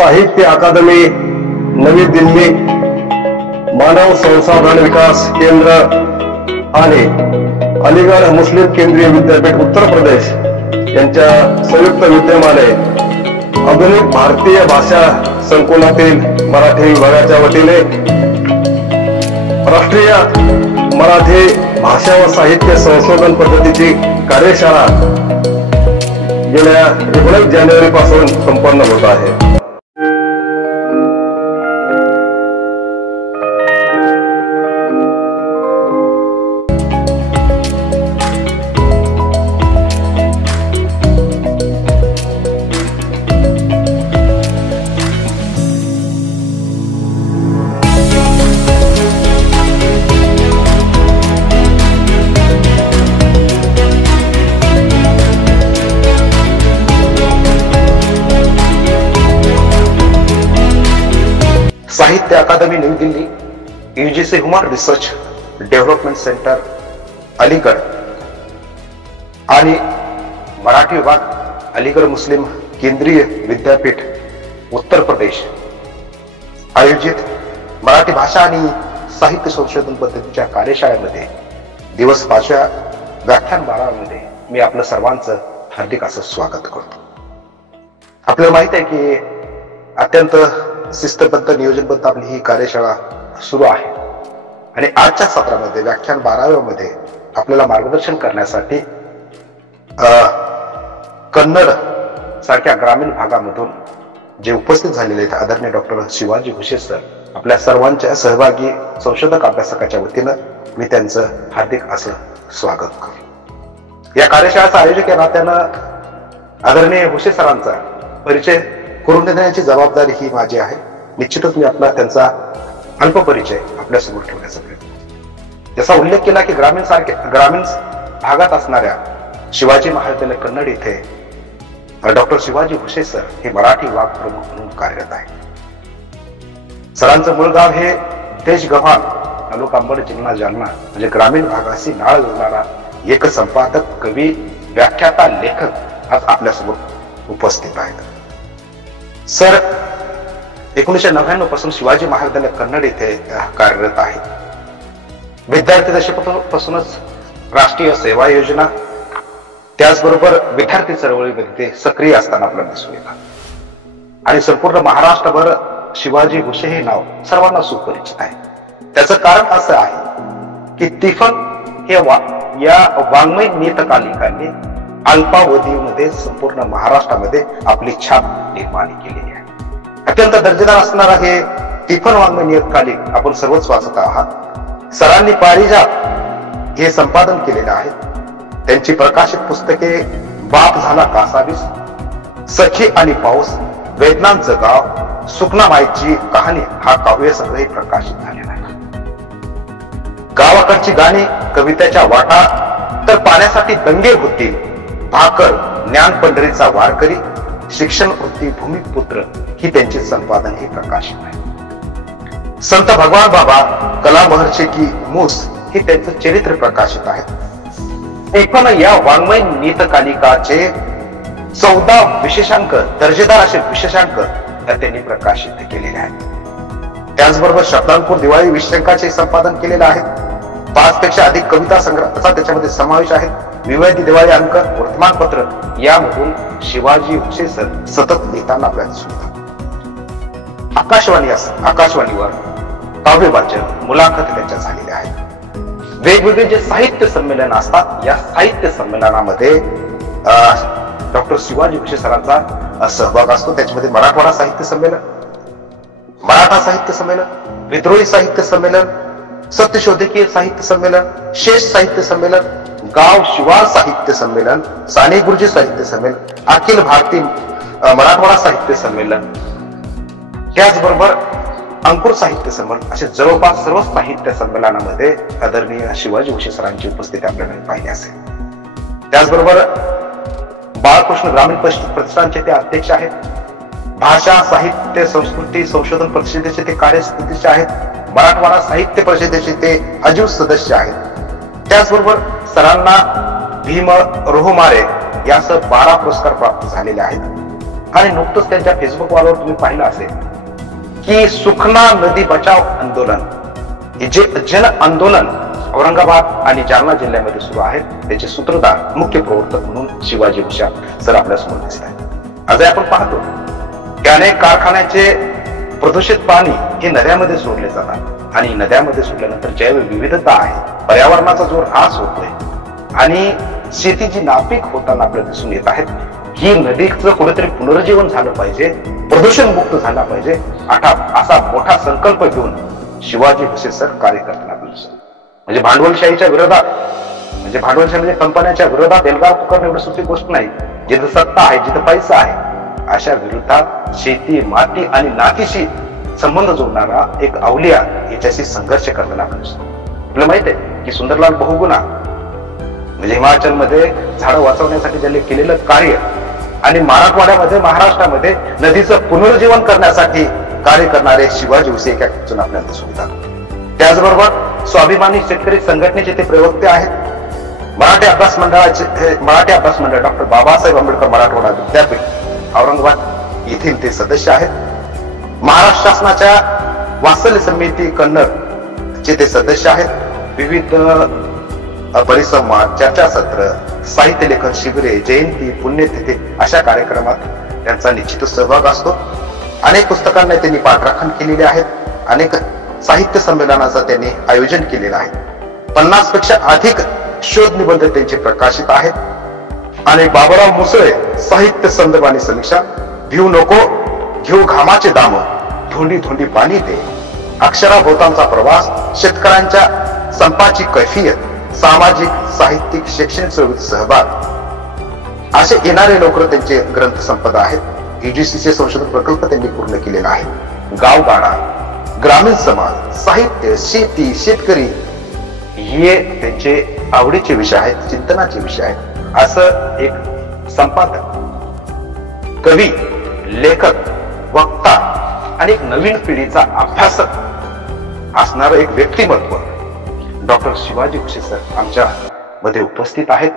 साहित्य अकादमी नवी दिल्ली, मानव संसाधन विकास केंद्र आणि अलीगढ मुस्लिम केंद्रीय विद्यापीठ उत्तर प्रदेश यांच्या संयुक्त विद्यमाने आधुनिक भारतीय भाषा संकुलातील मराठी विभागाच्या वतीने राष्ट्रीय मराठी भाषा व साहित्य संशोधन पद्धतीची कार्यशाळा गेल्या 19 जानेवारी पासून संपन्न होत आहे। साहित्य अकादमी नवी Delhi, UGC human research development centre Aligarh आणि मराठी विभाग अलीगढ मुस्लिम केंद्रीय विद्यापीठ उत्तर प्रदेश आयोजित मराठी भाषा आणि साहित्य संशोधन पद्धतीच्या कार्यशाळेमध्ये दिवस 5व्या व्याख्यान 12 मध्ये मी आपलं सर्वांचं हार्दिक असं स्वागत करतो। आपल्याला माहित आहे की अत्यंत शिस्तबद्ध नियोजनबद्ध आपली ही कार्यशाळा सुरू आहे आणि आजच्या सत्रामध्ये व्याख्यान 12व्या मध्ये आपल्याला मार्गदर्शन करण्यासाठी कन्नड सारख्या ग्रामीण भागामधून जे उपस्थित झालेले आहेत आदरणीय डॉक्टर शिवाजी घुसे सर, आपल्या सर्वांच्या सहभागी संशोधक अभ्यासकाच्या वतीनं मी त्यांचं हार्दिक असं स्वागत करतो। या कार्यशाळेचं आयोजक या नात्यानं आदरणीय घुसे सरांचा परिचय करून देण्याची जबाबदारी ही माझी आहे। निश्चितच मी त्यांचा अल्प परिचय आपल्या समोर ठेवण्याचा प्रयत्न। त्याचा उल्लेख केला की ग्रामीण भागात असणाऱ्या शिवाजी महाविद्यालय कन्नड इथे डॉक्टर शिवाजी घुसे सर हे मराठी विभाग प्रमुख म्हणून कार्यरत आहे। सरांचं मूळ गाव हे देशगव्हाण, तालुका अंबड, जिल्हा जालना, म्हणजे ग्रामीण भागाशी नाळ जोडणारा एक संपादक, कवी, व्याख्याता, लेखक आज आपल्यासमोर उपस्थित आहेत। सर 1999 पासून शिवाजी महाविद्यालय कन्नड येथे कार्यरत आहेत। विद्यार्थी दशेपासूनच राष्ट्रीय सेवा योजना, त्याचबरोबर विद्यार्थी चळवळीमध्ये ते सक्रिय असताना आपल्याला दिसून येतात आणि संपूर्ण महाराष्ट्रभर शिवाजी घुसे हे नाव सर्वांना सुपरिचित आहे। त्याचं कारण असं आहे की तिफन हे या वाङ्मय नियतकालिकांनी अल्पावधीमध्ये संपूर्ण महाराष्ट्रामध्ये आपली छाप निर्माण केलेली आहे। अत्यंत दर्जेदार असणारा हे तिफन वाङ्मय नियतकालिक आपण सर्वच वाचत आहात। सरांनी पारिजात हे संपादन केलेलं आहे। त्यांची प्रकाशित पुस्तके बाप झाला कासावीस, सखी आणि पाऊस, वेदनांचं गाव, सुकनामाईची कहाणी हा काव्यसंग्रही प्रकाशित झालेला आहे। गावाकडची गाणी, कवितेच्या वाटा, तर पाण्यासाठी दंगे होतील, भाकर, ज्ञान पंढरीचा वारकरी, शिक्षण वृत्ती, भूमिपुत्र ही त्यांचे संपादन हे प्रकाशित आहे। संत भगवान बाबा, कला महर्षी की मूस हे त्यांचं चरित्र प्रकाशित आहे। एकूण या वाङ्मय नियतकालिकाचे 14 विशेषांक, दर्जेदार असे विशेषांक त्यांनी प्रकाशित केलेले आहेत। त्याचबरोबर शब्दांकुर दिवाळी विशेषांकाचे संपादन केलेलं आहे। 5 पेक्षा अधिक कविता संग्रहाचा त्याच्यामध्ये समावेश आहे। विविध दिवाळी अंक, वर्तमानपत्र यामधून शिवाजी घुसे सर सतत लिहिताना आपल्याला दिसून येतात। आकाशवाणीवर काव्यवाचन, मुलाखत त्यांच्या झालेल्या आहेत। वेगवेगळे जे साहित्य संमेलन असतात, या साहित्य संमेलनामध्ये डॉक्टर शिवाजी घुसे सरांचा सहभाग असतो। त्याच्यामध्ये मराठवाडा साहित्य संमेलन, मराठा साहित्य संमेलन, विद्रोही साहित्य संमेलन, सत्यशोधकीय साहित्य संमेलन, शेष साहित्य संमेलन, गाव शिवार साहित्य संमेलन, साने गुरुजी साहित्य संमेलन, अखिल भारतीय मराठवाडा साहित्य संमेलन, त्याचबरोबर अंकुर साहित्य संमेलन, असे जवळपास सर्व साहित्य संमेलनामध्ये आदरणीय शिवाजी घुसे सरांची उपस्थिती आपल्याला पाहिली असेल। त्याचबरोबर बाळकृष्ण ग्रामीण प्रतिष्ठानचे ते अध्यक्ष आहेत। भाषा साहित्य संस्कृती संशोधन परिषदेचे ते कार्यसमितीचे आहेत। मराठवाडा साहित्य परिषदेचे ते अजीव सदस्य आहेत। त्याचबरोबर सरांना भीम रोहमारे यासह 12 पुरस्कार प्राप्त झालेले आहेत। आणि नुकतंच त्यांच्या फेसबुक वॉलवर तुम्ही पाहिलं असेल की सुखना नदी बचाव आंदोलन हे जे जन आंदोलन औरंगाबाद आणि जालना जिल्ह्यामध्ये सुरू आहे, त्याचे सूत्रधार मुख्य प्रवर्तक म्हणून शिवाजी हुशार सर आपल्या समोर दिसत आहेत. आज आपण पाहतो की अनेक कारखान्याचे प्रदूषित पाणी हे नद्यामध्ये सोडले जातात आणि नद्यामध्ये सोडल्यानंतर जैव विविधता आहे, पर्यावरणाचा जो ऱ्हास होतोय आणि शेती जी नापीक होताना आपल्याला दिसून येत आहेत. ही नदीचं कुठेतरी पुनरुज्जीवन झालं पाहिजे, प्रदूषण मुक्त झाला पाहिजे, असा मोठा संकल्प घेऊन शिवाजी हुसे सर कार्य करताना आपल्याला म्हणजे भांडवलशाहीच्या विरोधात, म्हणजे भांडवलशाही म्हणजे कंपन्यांच्या विरोधात एल्गार पुकारणं एवढी सोपी गोष्ट नाही. जिथं सत्ता आहे, जिथं पैसा आहे, अशा विरोधात शेती, माती आणि नातीशी संबंध जोडणारा एक अवलिया याच्याशी संघर्ष करताना आपल्याला माहित आहे की सुंदरलाल बहुगुणा म्हणजे हिमाचलमध्ये झाडं वाचवण्यासाठी ज्यांनी केलेलं कार्य आणि मराठवाड्यामध्ये, महाराष्ट्रामध्ये नदीचं पुनरुज्जीवन करण्यासाठी कार्य करणारे शिवाजी हुसे याच्यातून आपल्याला दिसून येतात. त्याचबरोबर स्वाभिमानी शेतकरी संघटनेचे ते प्रवक्ते आहेत. मराठी अभ्यास मंडळ डॉक्टर बाबासाहेब आंबेडकर मराठवाडा विद्यापीठ औरंगाबाद येथील ते सदस्य आहेत. महाराष्ट्र शासनाच्या वात्सल्य समिती कन्नड चे ते सदस्य आहेत. विविध परिसंवाद, चर्चासत्र, साहित्य लेखन शिबिरे, जयंती, पुण्यतिथी अशा कार्यक्रमात त्यांचा निश्चितच सहभाग असतो. अनेक पुस्तकांना त्यांनी पाठराखण केलेले आहेत. अनेक साहित्य संमेलनाचं त्यांनी आयोजन केलेलं आहे. 50 पेक्षा अधिक शोध निबंध त्यांचे प्रकाशित आहेत. आणि बाबुराव मुसळे साहित्य संदर्भ आणि समीक्षा, भिऊ नको घेऊ घामाचे दाम, धोंडी धोंडी पाणी दे, अक्षराभोवतांचा प्रवास, शेतकऱ्यांच्या संपाची कैफियत, सामाजिक, साहित्यिक, शैक्षणिक चळवळीत सहभाग असे येणारे लवकर त्यांचे ग्रंथ संपदा आहेत. UGCचे संशोधन प्रकल्प त्यांनी पूर्ण केलेला आहे. गावगाडा, ग्रामीण समाज, साहित्य, शेती, शेतकरी हे त्यांचे आवडीचे विषय आहेत, चिंतनाचे विषय आहेत. असं एक संपादक, कवी, लेखक, वक्ता आणि एक नवीन पिढीचा अभ्यासक असणारं एक व्यक्तिमत्व डॉक्टर शिवाजी हुसे सर आमच्या मध्ये उपस्थित आहेत.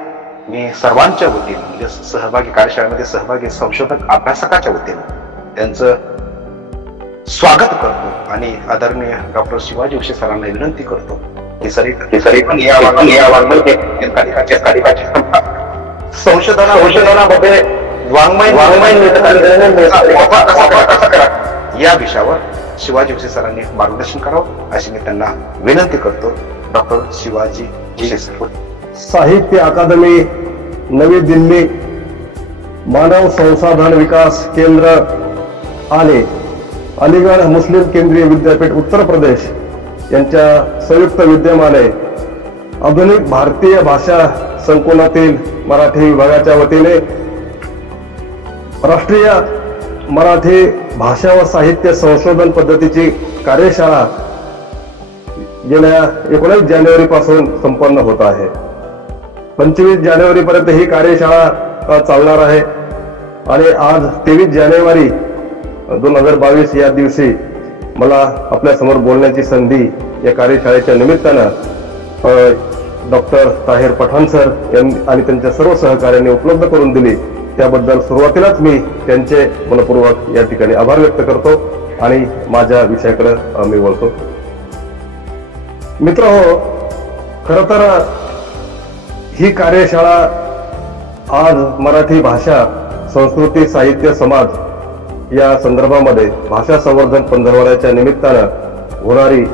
मी सर्वांच्या वतीनं म्हणजे सहभागी कार्यशाळेमध्ये सहभागी संशोधक अभ्यासकाच्या वतीनं त्यांचं स्वागत करतो आणि आदरणीय डॉक्टर शिवाजी हुसे सरांना विनंती करतो की सरी पण संशोधनामध्ये या विषयावर शिवाजी हुसे सरांनी मार्गदर्शन करावं अशी मी त्यांना विनंती करतो. Doctor Shivaji Huse sir. साहित्य अकादमी नवी दिल्ली, मानव संसाधन विकास केंद्र आणि अलीगढ मुस्लिम केंद्रीय विद्यापीठ उत्तर प्रदेश यांच्या संयुक्त विद्यमाने आधुनिक भारतीय भाषा संकुलातील मराठी विभागाच्या वतीने राष्ट्रीय मराठी भाषा व साहित्य संशोधन पद्धतीची कार्यशाळा गेल्या 19 जानेवारी पासून संपन्न होत आहे. 25 जानेवारी पर्यंत ही कार्यशाळा चालणार आहे आणि आज 23 जानेवारी 2022 या दिवशी मला आपल्या समोर बोलण्याची संधी या कार्यशाळेच्या निमित्तानं डॉक्टर ताहेर पठाण सर आणि त्यांच्या सर्व सहकार्यांनी उपलब्ध करून दिली. त्याबद्दल सुरुवातीलाच मी त्यांचे मनपूर्वक या ठिकाणी आभार व्यक्त करतो आणि माझ्या विषयाकडे मी वळतो. मित्रहो, खरं तर ही कार्यशाळा आज मराठी भाषा, संस्कृती, साहित्य, समाज या संदर्भामध्ये भाषा संवर्धन पंधरवड्याच्या निमित्तानं होणारी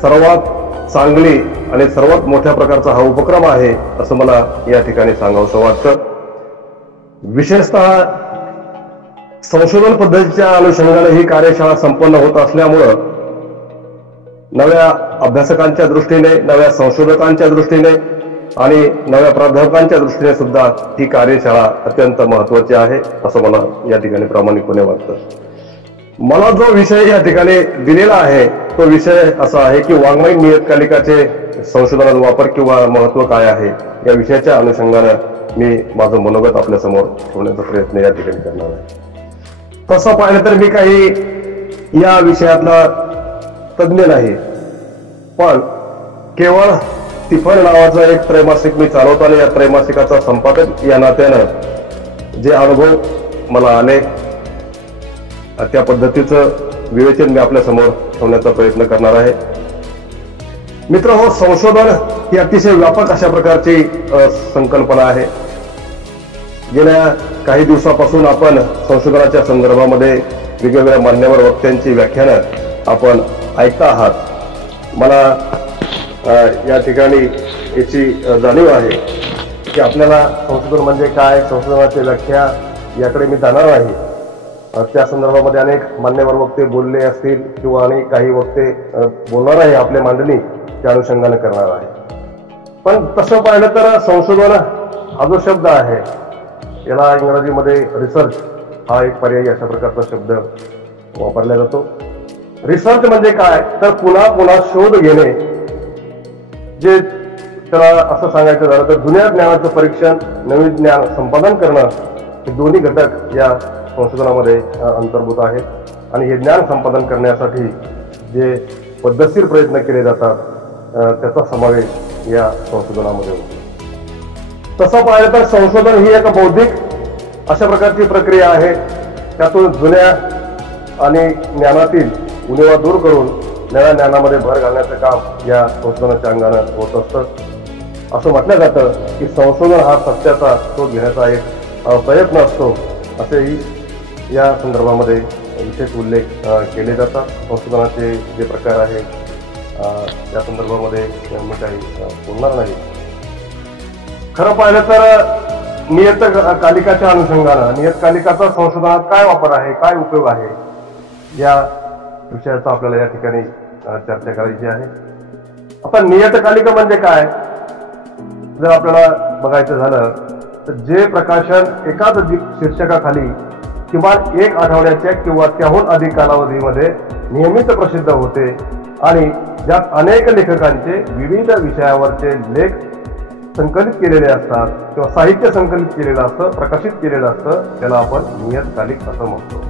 सर्वात चांगली आणि सर्वात मोठ्या प्रकारचा हा उपक्रम आहे असं मला या ठिकाणी सांगावंसं वाटतं. विशेषतः संशोधन पद्धतीच्या अनुषंगाने ही कार्यशाळा संपन्न होत असल्यामुळं नव्या अभ्यासकांच्या दृष्टीने, नव्या संशोधकांच्या दृष्टीने आणि नव्या प्राध्यापकांच्या दृष्टीने सुद्धा ही कार्यशाळा अत्यंत महत्वाची आहे असं मला या ठिकाणी प्रामाणिकपणे वाटतं. मला जो विषय या ठिकाणी दिलेला आहे तो विषय असा आहे की वाङ्मयीन नियतकालिकाचे संशोधनात वापर किंवा महत्व काय आहे या विषयाच्या अनुषंगाने मी माझं मनोगत आपल्या समोर ठेवण्याचा प्रयत्न या ठिकाणी करणार आहे. तसं पाहिलं तर मी काही या विषयातला तज्ञ नाही, पण केवळ तिफन नावाचं एक त्रैमासिक मी चालवतो आणि या त्रैमासिकाचा संपादक या नात्यानं जे अनुभव मला आले त्या पद्धतीचं विवेचन मी आपल्या समोर ठेवण्याचा प्रयत्न करणार आहे. मित्र हो, संशोधन ही अतिशय व्यापक अशा प्रकारची संकल्पना आहे. गेल्या काही दिवसापासून आपण संशोधनाच्या संदर्भामध्ये वेगवेगळ्या मान्यवर वक्त्यांची व्याख्यानं आपण ऐकता आहात. मला या ठिकाणी याची जाणीव आहे की आपल्याला संशोधन म्हणजे काय, संशोधनाची व्याख्या याकडे मी जाणार नाही. त्या संदर्भामध्ये अनेक मान्यवर वक्ते बोलले असतील किंवा अनेक काही वक्ते बोलणार आहे, आपल्या मांडणी त्या अनुषंगाने करणार आहे. पण तसं पाहिलं तर संशोधन हा जो शब्द आहे याला इंग्रजीमध्ये रिसर्च हा एक पर्यायी अशा प्रकारचा शब्द वापरला जातो. रिसर्च म्हणजे काय तर पुन्हा पुन्हा शोध घेणे, जे त्याला असं सांगायचं झालं तर जुन्या ज्ञानाचं परीक्षण, नवीन ज्ञान संपादन करणं, हे दोन्ही घटक या संशोधनामध्ये अंतर्भूत आहेत. आणि हे ज्ञान संपादन करण्यासाठी जे पद्धतशीर प्रयत्न केले जातात त्याचा समावेश या संशोधनामध्ये होतो. तसं पाहिलं तर संशोधन ही एक बौद्धिक अशा प्रकारची प्रक्रिया आहे. त्यातून जुन्या आणि ज्ञानातील उणिवा दूर करून नव्या ज्ञानामध्ये भर घालण्याचं काम या संशोधनाच्या अंगानं होत असतं. असं म्हटलं जातं की संशोधन हा सत्याचा शोध घेण्याचा एक प्रयत्न असतो, असेही या संदर्भामध्ये विशेष उल्लेख केले जातात. संशोधनाचे जे प्रकार आहे त्या संदर्भामध्ये मी काही बोलणार नाही. खरं पाहिलं तर नियतकालिकाच्या अनुषंगानं नियतकालिकाचा संशोधनात काय वापर आहे, काय उपयोग आहे, या विषयाचा आपल्याला या ठिकाणी चर्चा करायची आहे. आता नियतकालिका म्हणजे काय, जर आपल्याला बघायचं झालं तर जे प्रकाशन एकाच शीर्षकाखाली किमान एक आठवड्याच्या किंवा त्याहून अधिक कालावधीमध्ये नियमित प्रसिद्ध होते आणि ज्यात अनेक लेखकांचे विविध विषयावरचे लेख संकलित केलेले असतात किंवा साहित्य संकलित केलेलं असतं, प्रकाशित केलेलं असतं, त्याला आपण नियतकालिक असं म्हणतो.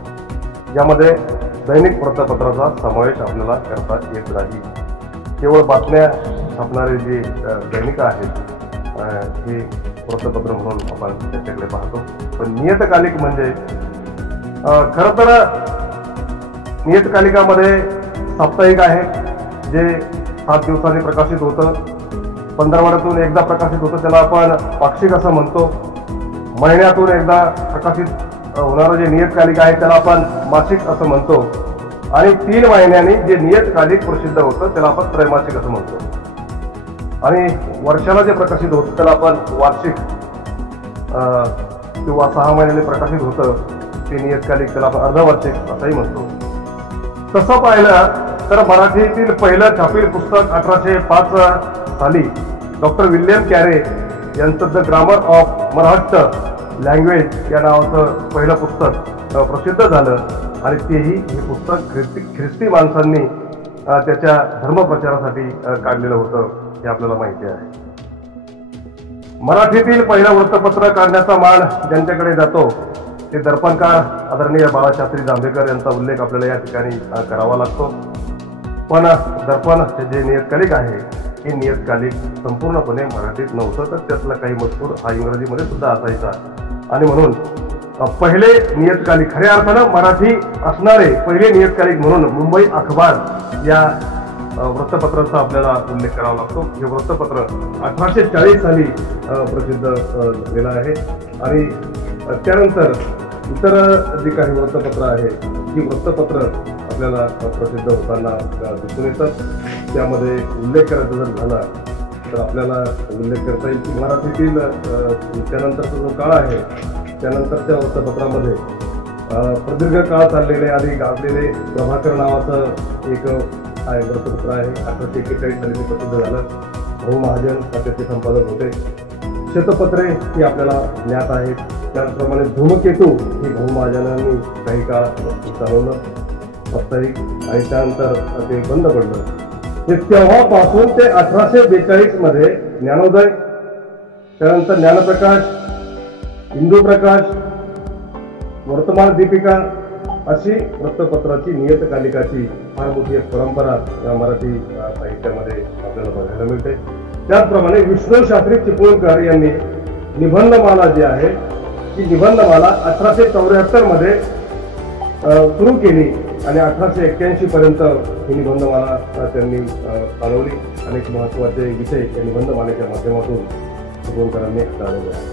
यामध्ये दैनिक वृत्तपत्राचा समावेश आपल्याला करता येत नाही. केवळ बातम्या छापणारे जे दैनिक आहेत हे वृत्तपत्र म्हणून आपण त्याच्याकडे पाहतो. पण नियतकालिक म्हणजे खरं तर नियतकालिकामध्ये साप्ताहिक आहे जे 7 दिवसांनी प्रकाशित होतं, 15 आठवड्यातून एकदा प्रकाशित होतं, त्याला आपण पाक्षिक असं म्हणतो. महिन्यातून एकदा प्रकाशित होणारं जे नियतकालिक आहे त्याला आपण मासिक असं म्हणतो. आणि 3 महिन्यांनी जे नियतकालिक प्रसिद्ध होतं त्याला आपण त्रैमासिक असं म्हणतो. आणि वर्षाला जे प्रकाशित होतं त्याला आपण वार्षिक किंवा 6 महिन्यांनी प्रकाशित होतं ते नियतकालिक त्याला आपण अर्धवार्षिक असंही म्हणतो. तसं पाहिलं तर मराठीतील पहिलं छापील पुस्तक 1805 साली डॉक्टर विल्यम कॅरे यांचं the grammar of Maratha language या नावाचं पहिलं पुस्तक प्रसिद्ध झालं. आणि तेही हे पुस्तक ख्रिस्ती माणसांनी त्याच्या धर्मप्रचारासाठी काढलेलं होतं हे आपल्याला माहिती आहे. मराठीतील पहिलं वृत्तपत्र काढण्याचा मान ज्यांच्याकडे जातो ते दर्पणकार आदरणीय बाळाशास्त्री जांभेकर यांचा उल्लेख आपल्याला या ठिकाणी करावा लागतो. पण दर्पण जे नियतकालिक आहे हे नियतकालिक संपूर्णपणे मराठीत नव्हतं, तर त्यातला काही मजकूर हा इंग्रजीमध्ये सुद्धा असायचा. आणि म्हणून पहिले नियतकालिक खऱ्या अर्थानं मराठी असणारे पहिले नियतकालिक म्हणून मुंबई अखबार या वृत्तपत्राचा आपल्याला उल्लेख करावा लागतो. हे वृत्तपत्र 1840 साली प्रसिद्ध झालेलं आहे. आणि त्यानंतर इतर जी काही वृत्तपत्र आहे ही वृत्तपत्र आपल्याला प्रसिद्ध होताना दिसून येतात. त्यामध्ये उल्लेख करायचा जर झाला तर आपल्याला उल्लेख करता येईल की मराठीतील त्यानंतरचा जो काळ आहे त्यानंतरच्या वृत्तपत्रामध्ये प्रदीर्घ काळ चाललेले आधी गाजलेले प्रभाकर नावाचं एक वृत्तपत्र आहे. 1841 साली ते प्रसिद्ध झालं. भाऊ महाजन त्याचे संपादक होते. शतपत्रे ही आपल्याला ज्ञात आहेत. त्याचप्रमाणे धूमकेतू ही भाऊ महाजनांनी काही काळ चालवलं साप्ताहिक आणि त्यानंतर ते बंद पडलं. हे तेव्हापासून ते 1842 मध्ये ज्ञानोदय, त्यानंतर ज्ञानप्रकाश, हिंदू प्रकाश, वर्तमान दीपिका अशी वृत्तपत्राची नियतकालिकाची फार मोठी एक परंपरा या मराठी साहित्यामध्ये आपल्याला बघायला मिळते. त्याचप्रमाणे विष्णू शास्त्री चिपळूणकर यांनी निबंधमाला जी आहे ती निबंधमाला 1874 मध्ये सुरू केली आणि 1881 पर्यंत ही निबंधमाला त्यांनी चालवली. अनेक महत्त्वाचे विषय या निबंधमालेच्या माध्यमातून चिपळूणकरांनी हाताळलेले आहेत.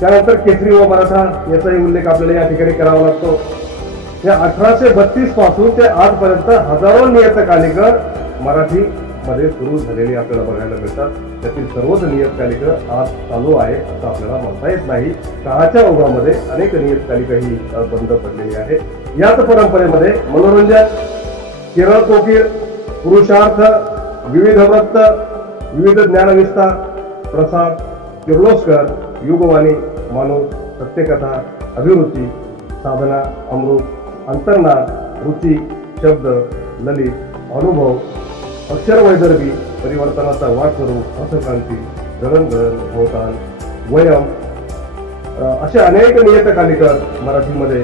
त्यानंतर केसरी व मराठा याचाही उल्लेख आपल्याला या ठिकाणी करावा लागतो. या 1832 पासून ते आजपर्यंत हजारो नियतकालिक मराठीमध्ये सुरू झालेली आपल्याला बघायला मिळतात. त्यातील सर्वच नियतकालिक आज चालू आहे असं आपल्याला म्हणता येत नाही. काळाच्या ओघामध्ये अनेक नियतकालिक ही बंद पडलेली आहे. याच परंपरेमध्ये मनोरंजन, केरळ कोकिळ, पुरुषार्थ, विविध वृत्त, विविध ज्ञानविस्तार, प्रसाद, किर्लोस्कर, युगवाणी, मानव, सत्यकथा, अभिरुची, साधना, अमृत, अंतर्नाद, रुची, शब्द, ललित, अनुभव, अक्षरवैदर्भी, परिवर्तनाचा वाटस्वरूप, असक्रांती, जळणघळण, भोवतान, वयम असे अनेक नियतकालिक मराठीमध्ये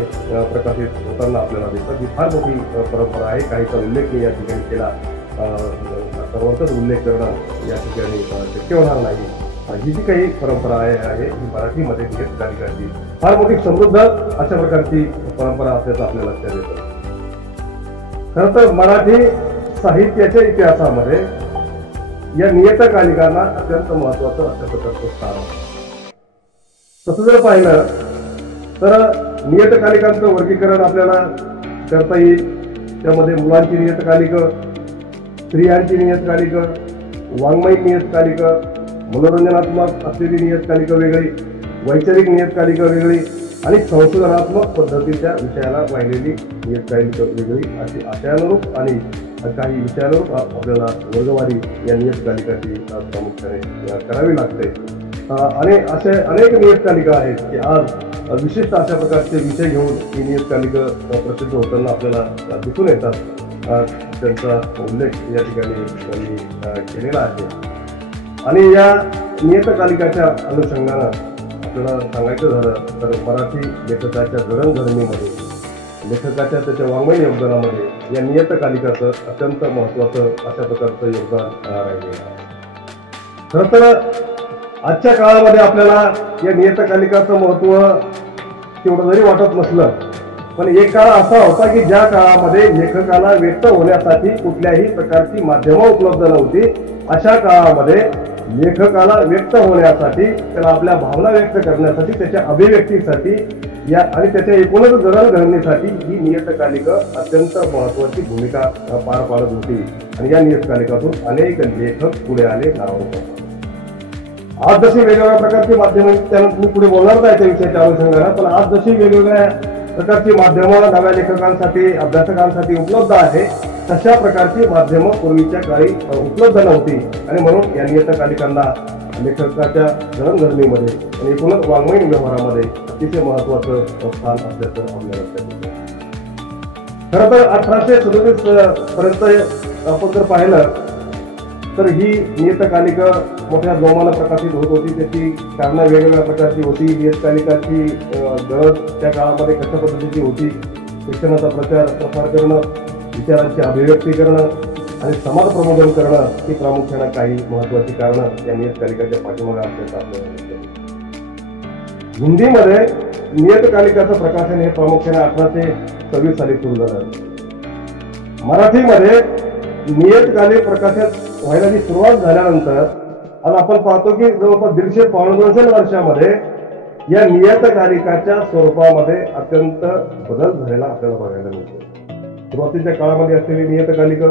प्रकाशित होताना आपल्याला दिसतात. ही फार मोठी परंपरा आहे. काहीचा उल्लेख मी या ठिकाणी केला, सर्वांचाच उल्लेख करणं या ठिकाणी शक्य होणार नाही. ही जी काही परंपरा आहे ही मराठीमध्ये नियतकालिकाची फार मोठी समृद्ध अशा प्रकारची परंपरा असल्याचं आपल्या लक्षात येतं. खरं तर मराठी साहित्याच्या इतिहासामध्ये या नियतकालिकांना अत्यंत महत्वाचं अशा प्रकारचं स्थान आहे. तसं जर पाहिलं तर नियतकालिकांचं वर्गीकरण आपल्याला करता येईल. त्यामध्ये मुलांची नियतकालिक, स्त्रियांची नियतकालिक, वाङ्मयीन नियतकालिक, मनोरंजनात्मक असलेली नियतकालिक वेगळी, वैचारिक नियतकालिक वेगळी आणि संशोधनात्मक पद्धतीच्या विषयाला वाहिलेली नियतकालिक वेगळी अशी आशयानुरूप आणि काही विषयानुरूप आपल्याला वर्गवारी या नियतकालिकाची प्रामुख्याने करावी लागते. आणि असे अनेक नियतकालिका आहेत की आज विशिष्ट अशा प्रकारचे विषय घेऊन ही नियतकालिक प्रसिद्ध होताना आपल्याला दिसून येतात. त्यांचा उल्लेख या ठिकाणी त्यांनी केलेला आहे. आणि या नियतकालिकाच्या अनुषंगानं आपल्याला सांगायचं झालं तर मराठी लेखकाच्या जडणघडणीमध्ये, लेखकाच्या त्याच्या वाङ्मयीन योगदानामध्ये या नियतकालिकाचं अत्यंत महत्त्वाचं अशा प्रकारचं योगदान राहिलेलं आहे. खरं तर आजच्या काळामध्ये आपल्याला या नियतकालिकाचं महत्त्व तेवढं जरी वाटत नसलं, पण एक काळ असा होता की ज्या काळामध्ये लेखकाला व्यक्त होण्यासाठी कुठल्याही प्रकारची माध्यमं उपलब्ध नव्हती. अशा काळामध्ये लेखकाला व्यक्त होण्यासाठी, त्याला आपल्या भावना व्यक्त करण्यासाठी, त्याच्या अभिव्यक्तीसाठी आणि त्याच्या एकूणच जडणघडणीसाठी ही नियतकालिक अत्यंत महत्वाची भूमिका पार पाडत होती. आणि या नियतकालिकातून अनेक लेखक पुढे आले, नावारूपास. आज जशी वेगवेगळ्या प्रकारची माध्यमं, त्यानंतर मी पुढे बोलणार नाही त्या विषयाच्या अनुषंगाने, पण आज जशी वेगवेगळ्या प्रकारची माध्यमं नव्या लेखकांसाठी, अभ्यासकांसाठी उपलब्ध आहे, तशा प्रकारची माध्यमं पूर्वीच्या काळी उपलब्ध नव्हती. आणि म्हणून या नियतकालिकांना लेखकाच्या जडणघडणीमध्ये आणि एकूणच वाङ्मयीन व्यवहारामध्ये अतिशय महत्वाचं स्थान असल्याचं आपल्याला लक्षात येतं. खरं तर 1837 पर्यंत आपण जर पाहिलं तर ही नियतकालिक मोठ्या जोमानं प्रकाशित होत होती. त्याची कारणं वेगवेगळ्या प्रकारची होती. नियतकालिकाची गरज त्या काळामध्ये कशा पद्धतीची होती, शिक्षणाचा प्रसार करणं, विचारांची अभिव्यक्ती करणं आणि समाज प्रबोधन करणं ही प्रामुख्यानं काही महत्वाची कारणं या नियतकालिकाच्या पाठीमागे असल्याचं आपल्याला दिसतं. हिंदीमध्ये नियतकालिकाचं प्रकाशन हे प्रामुख्याने 1826 साली सुरू झालं. मराठीमध्ये नियतकालिक प्रकाशित व्हायला जी सुरुवात झाल्यानंतर आज आपण पाहतो की जवळपास 150-200 वर्षामध्ये या नियतकालिकाच्या स्वरूपामध्ये अत्यंत बदल झालेला आपल्याला बघायला मिळतो. सुरुवातीच्या काळामध्ये असलेली नियतकालिक,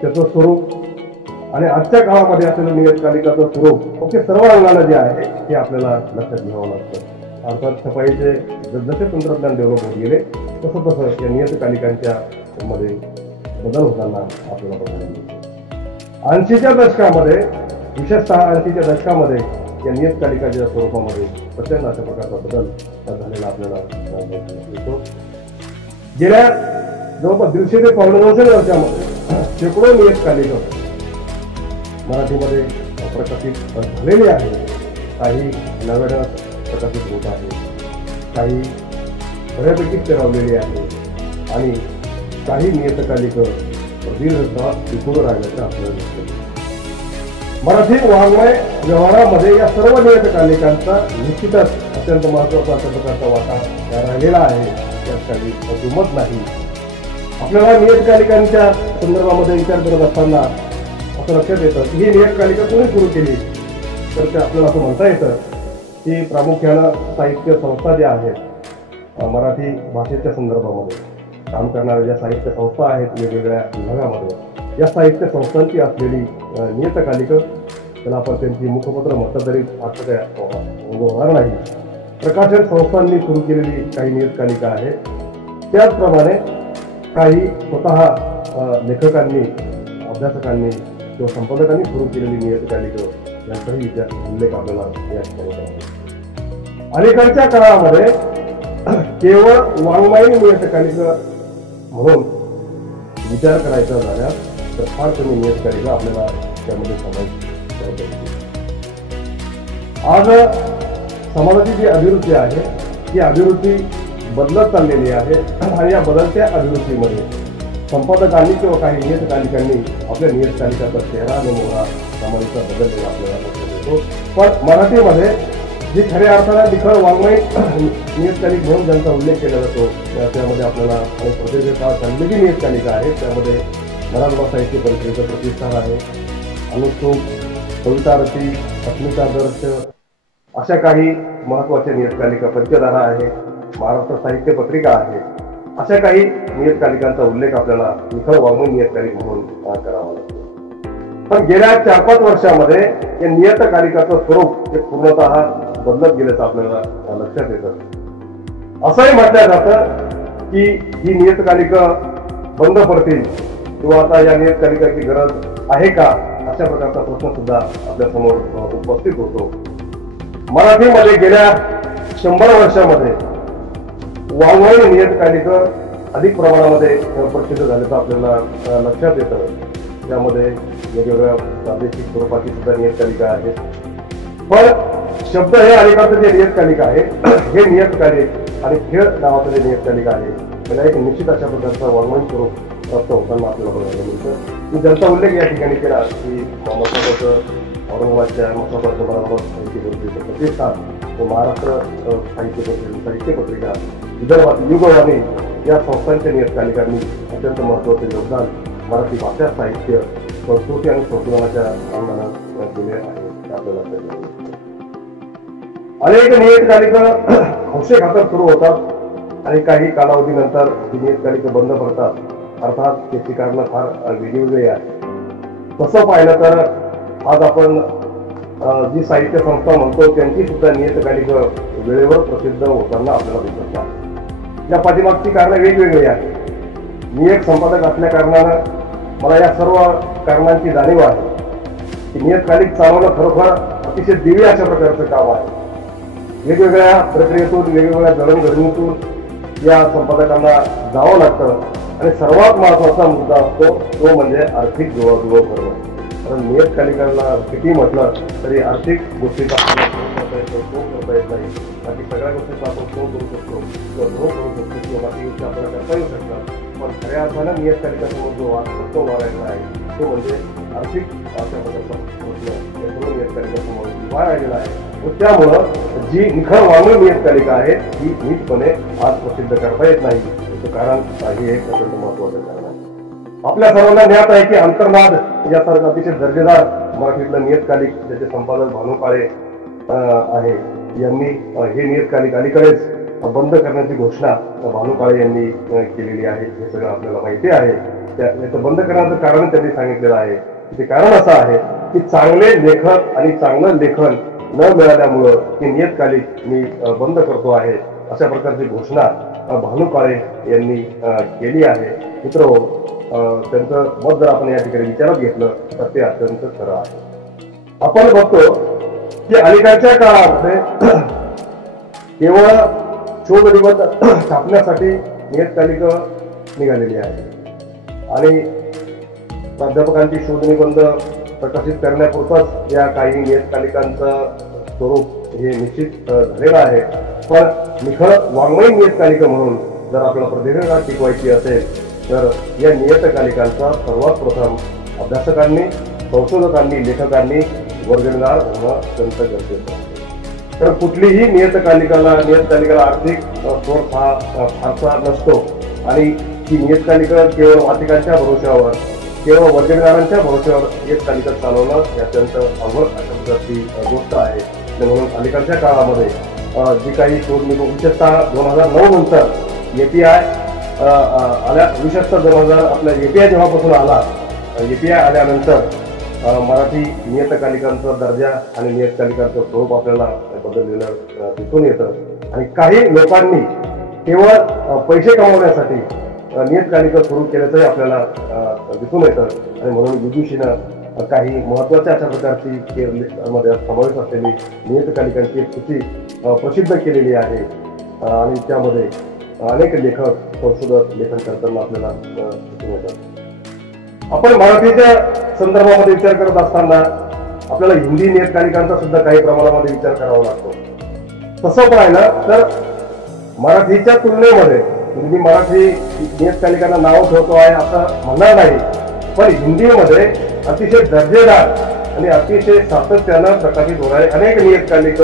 त्याचं स्वरूप आणि आजच्या काळामध्ये असलेलं नियतकालिकाचं स्वरूप सर्व अंगाला जे आहे हे आपल्याला लक्षात घ्यावं लागतं. अर्थात छपाईचे जसे तंत्रज्ञान डेव्हलप होत गेले तसं तसं या नियतकालिकांच्या मध्ये बदल होताना आपल्याला बघायला मिळतो. 80च्या दशकामध्ये, विशेषतः 80च्या दशकामध्ये या नियतकालिकाच्या स्वरूपामध्ये प्रचंड अशा प्रकारचा बदल झालेला आपल्याला दिसतो. गेल्या जवळपास 150 ते 250 वर्षामध्ये शेकडो नियतकालिक मराठीमध्ये प्रकाशित झालेली आहे. काही नव्यानं प्रकाशित होत आहे, काही बऱ्यापैकी फिरवलेली आहे आणि काही नियतकालिक दीर्घकाळ टिकून राहिल्याचं आपल्याला दिसतं. मराठी वाङ्मय व्यवहारामध्ये या सर्व नियतकालिकांचा निश्चितच अत्यंत महत्त्वाचा अशा प्रकारचा वाटा राहिलेला आहे. या काही दुमत नाही. आपल्याला नियतकालिकांच्या संदर्भामध्ये विचार करत असताना असं लक्षात येतं की ही नियतकालिका कोणी सुरू केली, तर ते आपल्याला असं म्हणता येतं की प्रामुख्यानं साहित्य संस्था ज्या आहेत मराठी भाषेच्या संदर्भामध्ये काम करणाऱ्या ज्या साहित्य संस्था आहेत वेगवेगळ्या विभागामध्ये, या साहित्य संस्थांची असलेली नियतकालिकं, त्याला आपण त्यांची मुखपत्र म्हटलं तरी फारसं काय होणार नाही, प्रकाशन संस्थांनी सुरू केलेली काही नियतकालिका आहेत. त्याचप्रमाणे काही स्वतः लेखकांनी, अभ्यासकांनी किंवा संपादकांनी सुरू केलेली नियतकालिकं यांचाही उल्लेख आपल्याला या ठिकाणी करावा. अलीकडच्या काळामध्ये केवळ वाङ्मयीन नियतकालिका म्हणून विचार करायचा झाल्यास तर फार कमी नियतकालिका आपल्याला त्यामध्ये समावेश करता येईल. आज समाजाची जी अभिवृद्धी आहे ती अभिवृद्धी बदलत चाललेली आहे आणि या बदलत्या अभिवृद्धीमध्ये संपादकांनी किंवा काही नियतकालिकांनी आपल्या नियतकालिकाचा चेहरा आणि मोहरा समाजाचा बदललेला आपल्याला लक्षात येतो. पण मराठीमध्ये जी खऱ्या अर्थाने निखळ वाङ्मयीन नियतकालिक म्हणून ज्यांचा उल्लेख केला जातो त्यामध्ये आपल्याला अनेक प्रदेश चाललेली नियतकालिका आहे. त्यामध्ये मराठवाडा साहित्य परिषदेचं प्रतिष्ठान आहे, अनुष्टुप, कवितारती, अस्मितादर्श अशा काही महत्वाच्या नियतकालिका, पंचधारा आहे, महाराष्ट्र साहित्य पत्रिका आहे. अशा काही नियतकालिकांचा उल्लेख आपल्याला निखळ वाङ्मयीन नियतकालिक म्हणून करावा लागतो. पण गेल्या 4-5 वर्षामध्ये या नियतकालिकाचं स्वरूप हे पूर्णतः बदलत गेल्याचं आपल्याला लक्षात येतं. असंही म्हटलं जातं की ही नियतकालिकं बंद पडतील किंवा आता या नियतकालिकाची गरज आहे का, अशा प्रकारचा प्रश्न सुद्धा आपल्या समोर उपस्थित होतो. मराठीमध्ये गेल्या 100 वर्षामध्ये वाङ्मयीन नियतकालिकं अधिक प्रमाणामध्ये प्रसिद्ध झाल्याचं आपल्याला लक्षात येतं. त्यामध्ये वेगवेगळ्या प्रादेशिक स्वरूपाची सुद्धा नियतकालिका आहेत. पण शब्द हे अलीकडचं जे नियतकालिका आहे हे नियतकालिक आणि खेळ नावाचं जे नियतकालिका आहे त्याला एक निश्चित अशा प्रकारचं वाङ्मयीन स्वरूप प्राप्त होताना आपल्याला बघायला मिळतं. मी ज्यांचा उल्लेख या ठिकाणी केला की मसाबाचं औरंगाबादच्या मसाबाचं मराठवाडा साहित्य परिषदेचं प्रतिष्ठान, महाराष्ट्र साहित्य परिषद, साहित्य पत्रिका, विदर्भात युगवाणी या संस्थांच्या नियतकालिकांनी अत्यंत महत्त्वाचे योगदान मराठी भाषा, साहित्य, संस्कृती आणि संशोधनाच्या अंगणात दिले आहे आपल्याला लक्षात येतं. अनेक नियतकालिका हौशे खातर सुरू होतात आणि काही कालावधीनंतर ही नियतकालिका बंद पडतात. अर्थात त्याची कारणं फार वेगवेगळी आहेत. तसं पाहिलं तर आज आपण जी साहित्य संस्था म्हणतो त्यांची सुद्धा नियतकालिका वेळेवर प्रसिद्ध होताना आपल्याला दिसत नाही. या पाठीमागची कारणं वेगवेगळी आहेत. मी एक संपादक असल्या कारणानं मला या सर्व कारणांची जाणीव आहे की नियतकालिक चालवणं खरोखर अतिशय दिव्य अशा प्रकारचं काम आहे. वेगवेगळ्या प्रक्रियेतून, वेगवेगळ्या जडणघडणीतून या संपादकांना जावं लागतं आणि सर्वात महत्वाचा मुद्दा असतो तो म्हणजे आर्थिक जुळवाजुळव करणं. कारण नियतकालिकांना किती म्हटलं तरी आर्थिक गोष्टीचा करता येत नाही. बाकी सगळ्या गोष्टीचा आपण फोन करू शकतो किंवा नो करू शकतो किंवा बाकी गोष्टी आपल्याला करता येऊ शकतात. पण खऱ्या अर्थानं नियतकालिकासमोर जो वास्तव वाढायचा आहे तो म्हणजे आर्थिक अशा प्रकारचा प्रश्न या सर्व नियतकालिकासमोर उभा राहिलेला आहे. त्यामुळं जी निखळ वाङ्मयीन नियतकालिका आहे ती नीटपणे आज प्रसिद्ध करता येत नाही. याचं कारण हे एक अत्यंत महत्वाचं कारण आहे. आपल्या सर्वांना ज्ञात आहे की अंतर्नाद यासारखं अतिशय दर्जेदार मराठीतलं नियतकालिक ज्याचे संपादक भानू काळे आहे यांनी हे नियतकालिक अलीकडेच बंद करण्याची घोषणा भानू काळे यांनी केलेली आहे. हे सगळं आपल्याला माहिती आहे. याचं बंद करण्याचं कारण त्यांनी सांगितलेलं आहे. ते कारण असं आहे की चांगले लेखक आणि चांगलं लेखन न मिळाल्यामुळं हे नियतकालिक मी बंद करतो आहे अशा प्रकारची घोषणा भानू काळे यांनी केली आहे. मित्र, त्यांचं मत जर आपण या ठिकाणी विचारात घेतलं तर ते अत्यंत खरं आहे. आपण बघतो की अलीकडच्या काळामध्ये केवळ शोधनिबंध छापण्यासाठी नियतकालिका निघालेली आहे आणि प्राध्यापकांची शोधनिबंध प्रकाशित करण्यापुरताच या काही नियतकालिकांचं स्वरूप हे निश्चित झालेलं आहे. पण निखळ वाङ्मयीन नियतकालिका म्हणून जर आपल्याला प्रदीर्घकाळ टिकवायची असेल तर या नियतकालिकांचा सर्वात प्रथम अभ्यासकांनी, संशोधकांनी, लेखकांनी वर्गणीदार होणं अत्यंत गरजेचं आहे. तर कुठलीही नियतकालिकाला आर्थिक स्रोत हा फारसा नसतो आणि ही नियतकालिका केवळ वाचकांच्या भरोश्यावर, केवळ वर्गणीदारांच्या भरोश्यावर नियतकालिका चालवणं हे अत्यंत अवघड अशा प्रकारची गोष्ट आहे. म्हणून अलीकडच्या काळामध्ये जी काही शोध विशेषतः 2009 नंतर एपीआय आल्या, विशेषतः 2000 आपल्या एपीआय जेव्हापासून आला, एपीआय आल्यानंतर मराठी नियतकालिकांचा दर्जा आणि नियतकालिकांचं स्वरूप आपल्याला बदललेलं दिसून येतं. आणि काही लोकांनी केवळ पैसे कमवण्यासाठी नियतकालिका सुरू केल्याचंही आपल्याला दिसून येतं. आणि म्हणून UGCनं काही महत्वाच्या अशा प्रकारची मध्ये समावेश असलेली नियतकालिकांची एक सूची प्रसिद्ध केलेली आहे आणि त्यामध्ये अनेक लेखक, संशोधक लेखन करताना आपल्याला दिसून येतात. आपण मराठीच्या संदर्भामध्ये विचार करत असताना आपल्याला हिंदी नियतकालिकांचा सुद्धा काही प्रमाणामध्ये विचार करावा लागतो. तसं पाहिलं तर मराठीच्या तुलनेमध्ये हिंदी मराठी नियतकालिकांना नाव ठेवतो आहे असं म्हणणार नाही, पण हिंदीमध्ये अतिशय दर्जेदार आणि अतिशय सातत्यानं प्रकाशित होणारे अनेक नियतकालिक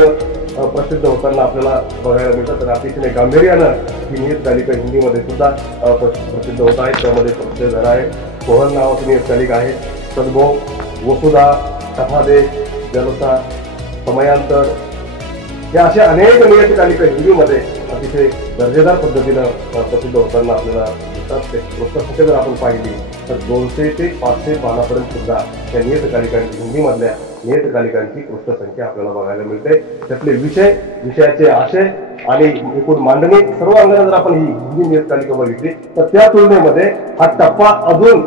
प्रसिद्ध होताना आपल्याला बघायला मिळतात. आणि अतिशय गांभीर्यानं ही नियतकालिका हिंदीमध्ये सुद्धा प्रसिद्ध होत आहेत. त्यामध्ये प्रसिद्ध झाला आहे सोहन नावाचं नियतकालिक आहे, सद्भाव, वसुधा, कथादेश, जलसा, समयांतर या अशा अनेक नियतकालिका हिंदीमध्ये अतिशय दर्जेदार पद्धतीनं प्रसिद्ध होताना आपल्याला दिसतात. ते पुस्तकं जर आपण पाहिली तर 200 ते 500 पानापर्यंत सुद्धा त्या नियतकालिकांची, हिंदीमधल्या नियतकालिकांची पृष्ठसंख्या आपल्याला बघायला मिळते. त्यातले विषय, विषयाचे आशय आणि एकूण मांडणी सर्व अंगाने जर आपण ही हिंदी नियतकालिका बघितली तर त्या तुलनेमध्ये हा टप्पा अजून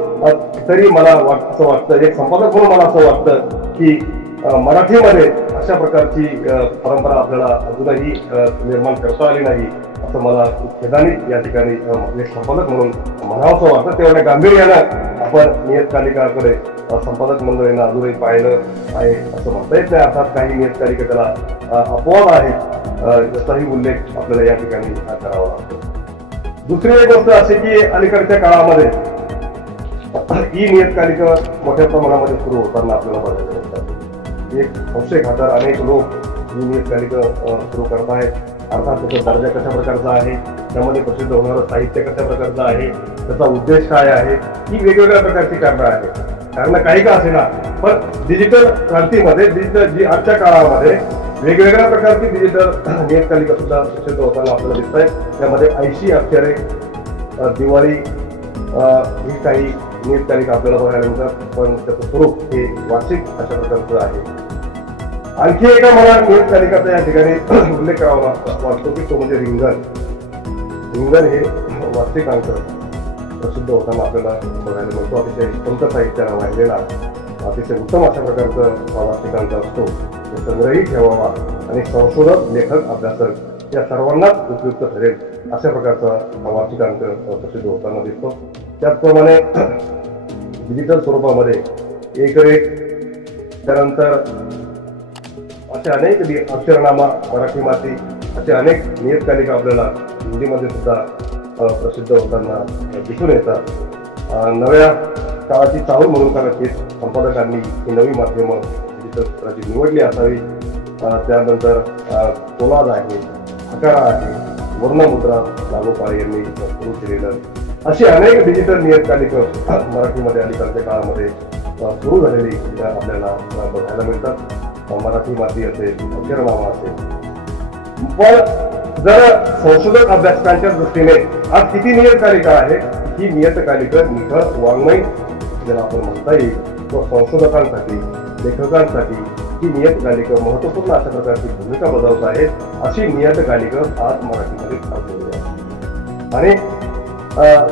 तरी मला असं वाटतं, एक संपादक म्हणून मला असं वाटतं की मराठीमध्ये अशा प्रकारची परंपरा आपल्याला अजूनही निर्माण करता आली नाही असं मला खेदाने या ठिकाणी एक संपादक म्हणून म्हणावंसं वाटतं. तेवढ्या गांभीर्यानं आपण नियतकालिकाकडे संपादक मंडळींना अजूनही पाहिलं आहे असं म्हणता येत नाही. अर्थात काही नियतकालिका त्याला अपवाद आहेत, याचाही उल्लेख आपल्याला या ठिकाणी करावा लागतो. दुसरी एक गोष्ट अशी की अलीकडच्या काळामध्ये ही नियतकालिका मोठ्या प्रमाणामध्ये सुरू होताना आपल्याला बघायला मिळतात. एक संशय खातर अनेक लोक ही नियतकालिका सुरू करत आहेत. अर्थात त्याचा दर्जा कशा प्रकारचा आहे, त्यामध्ये प्रसिद्ध होणारं साहित्य कशा प्रकारचं आहे, त्याचा उद्देश काय आहे, ही वेगवेगळ्या प्रकारची कारणं आहेत. कारण काही का असेना, पण डिजिटल क्रांतीमध्ये, डिजिटल जी आजच्या काळामध्ये वेगवेगळ्या प्रकारची डिजिटल नियतकालिका सुद्धा प्रसिद्ध होताना आपल्याला दिसत आहे. त्यामध्ये 80 अक्षरे, दिवाळी ही काही नियतकालिका आपल्याला बघायला मिळतात, पण त्याचं स्वरूप हे वार्षिक अशा प्रकारचं आहे. आणखी एका मला नियतकालिकाचा या ठिकाणी उल्लेख करावा वाटतो की तो म्हणजे रिंगण. रिंगण हे वार्षिक अंक प्रसिद्ध होताना आपल्याला बघायला मिळतो. अतिशय संत साहित्याला वाहिलेला अतिशय उत्तम अशा प्रकारचा वार्षिक अंक असतो. ते संग्रही ठेवावा आणि संशोधक, लेखक, अभ्यासक या सर्वांनाच उपयुक्त ठरेल अशा प्रकारचा वार्षिक अंक प्रसिद्ध होताना दिसतो. त्याचप्रमाणे डिजिटल स्वरूपामध्ये एक रेख, त्यानंतर असे अनेक अक्षरनामा, मराठी माती असे अनेक नियतकालिका आपल्याला हिंदीमध्ये सुद्धा प्रसिद्ध होताना दिसून येतात. नव्या काळाची चाहूल म्हणून कदाचित संपादकांनी ही नवी माध्यमं डिजिटल क्षेत्राची निवडली असावी. त्यानंतर कोलाज आहे, आकारा आहे, वर्णमुद्रा लागोपाळे यांनी सुरू केलेलं अशी अनेक डिजिटल नियतकालिकं मराठीमध्ये अलीकडच्या काळामध्ये सुरू झालेली आपल्याला बघायला मिळतात. मराठी माती असेल, अक्षरनामा असेल. पण जर संशोधक अभ्यासकांच्या दृष्टीने आज किती नियतकालिका आहे, ही नियतकालिका निखळ वाङ्मय ज्याला आपण म्हणता येईल, व संशोधकांसाठी, लेखकांसाठी ही नियतकालिका महत्वपूर्ण अशा प्रकारची भूमिका बजावत आहेत. अशी नियतकालिका आज मराठीमध्ये चाललेली आहे. आणि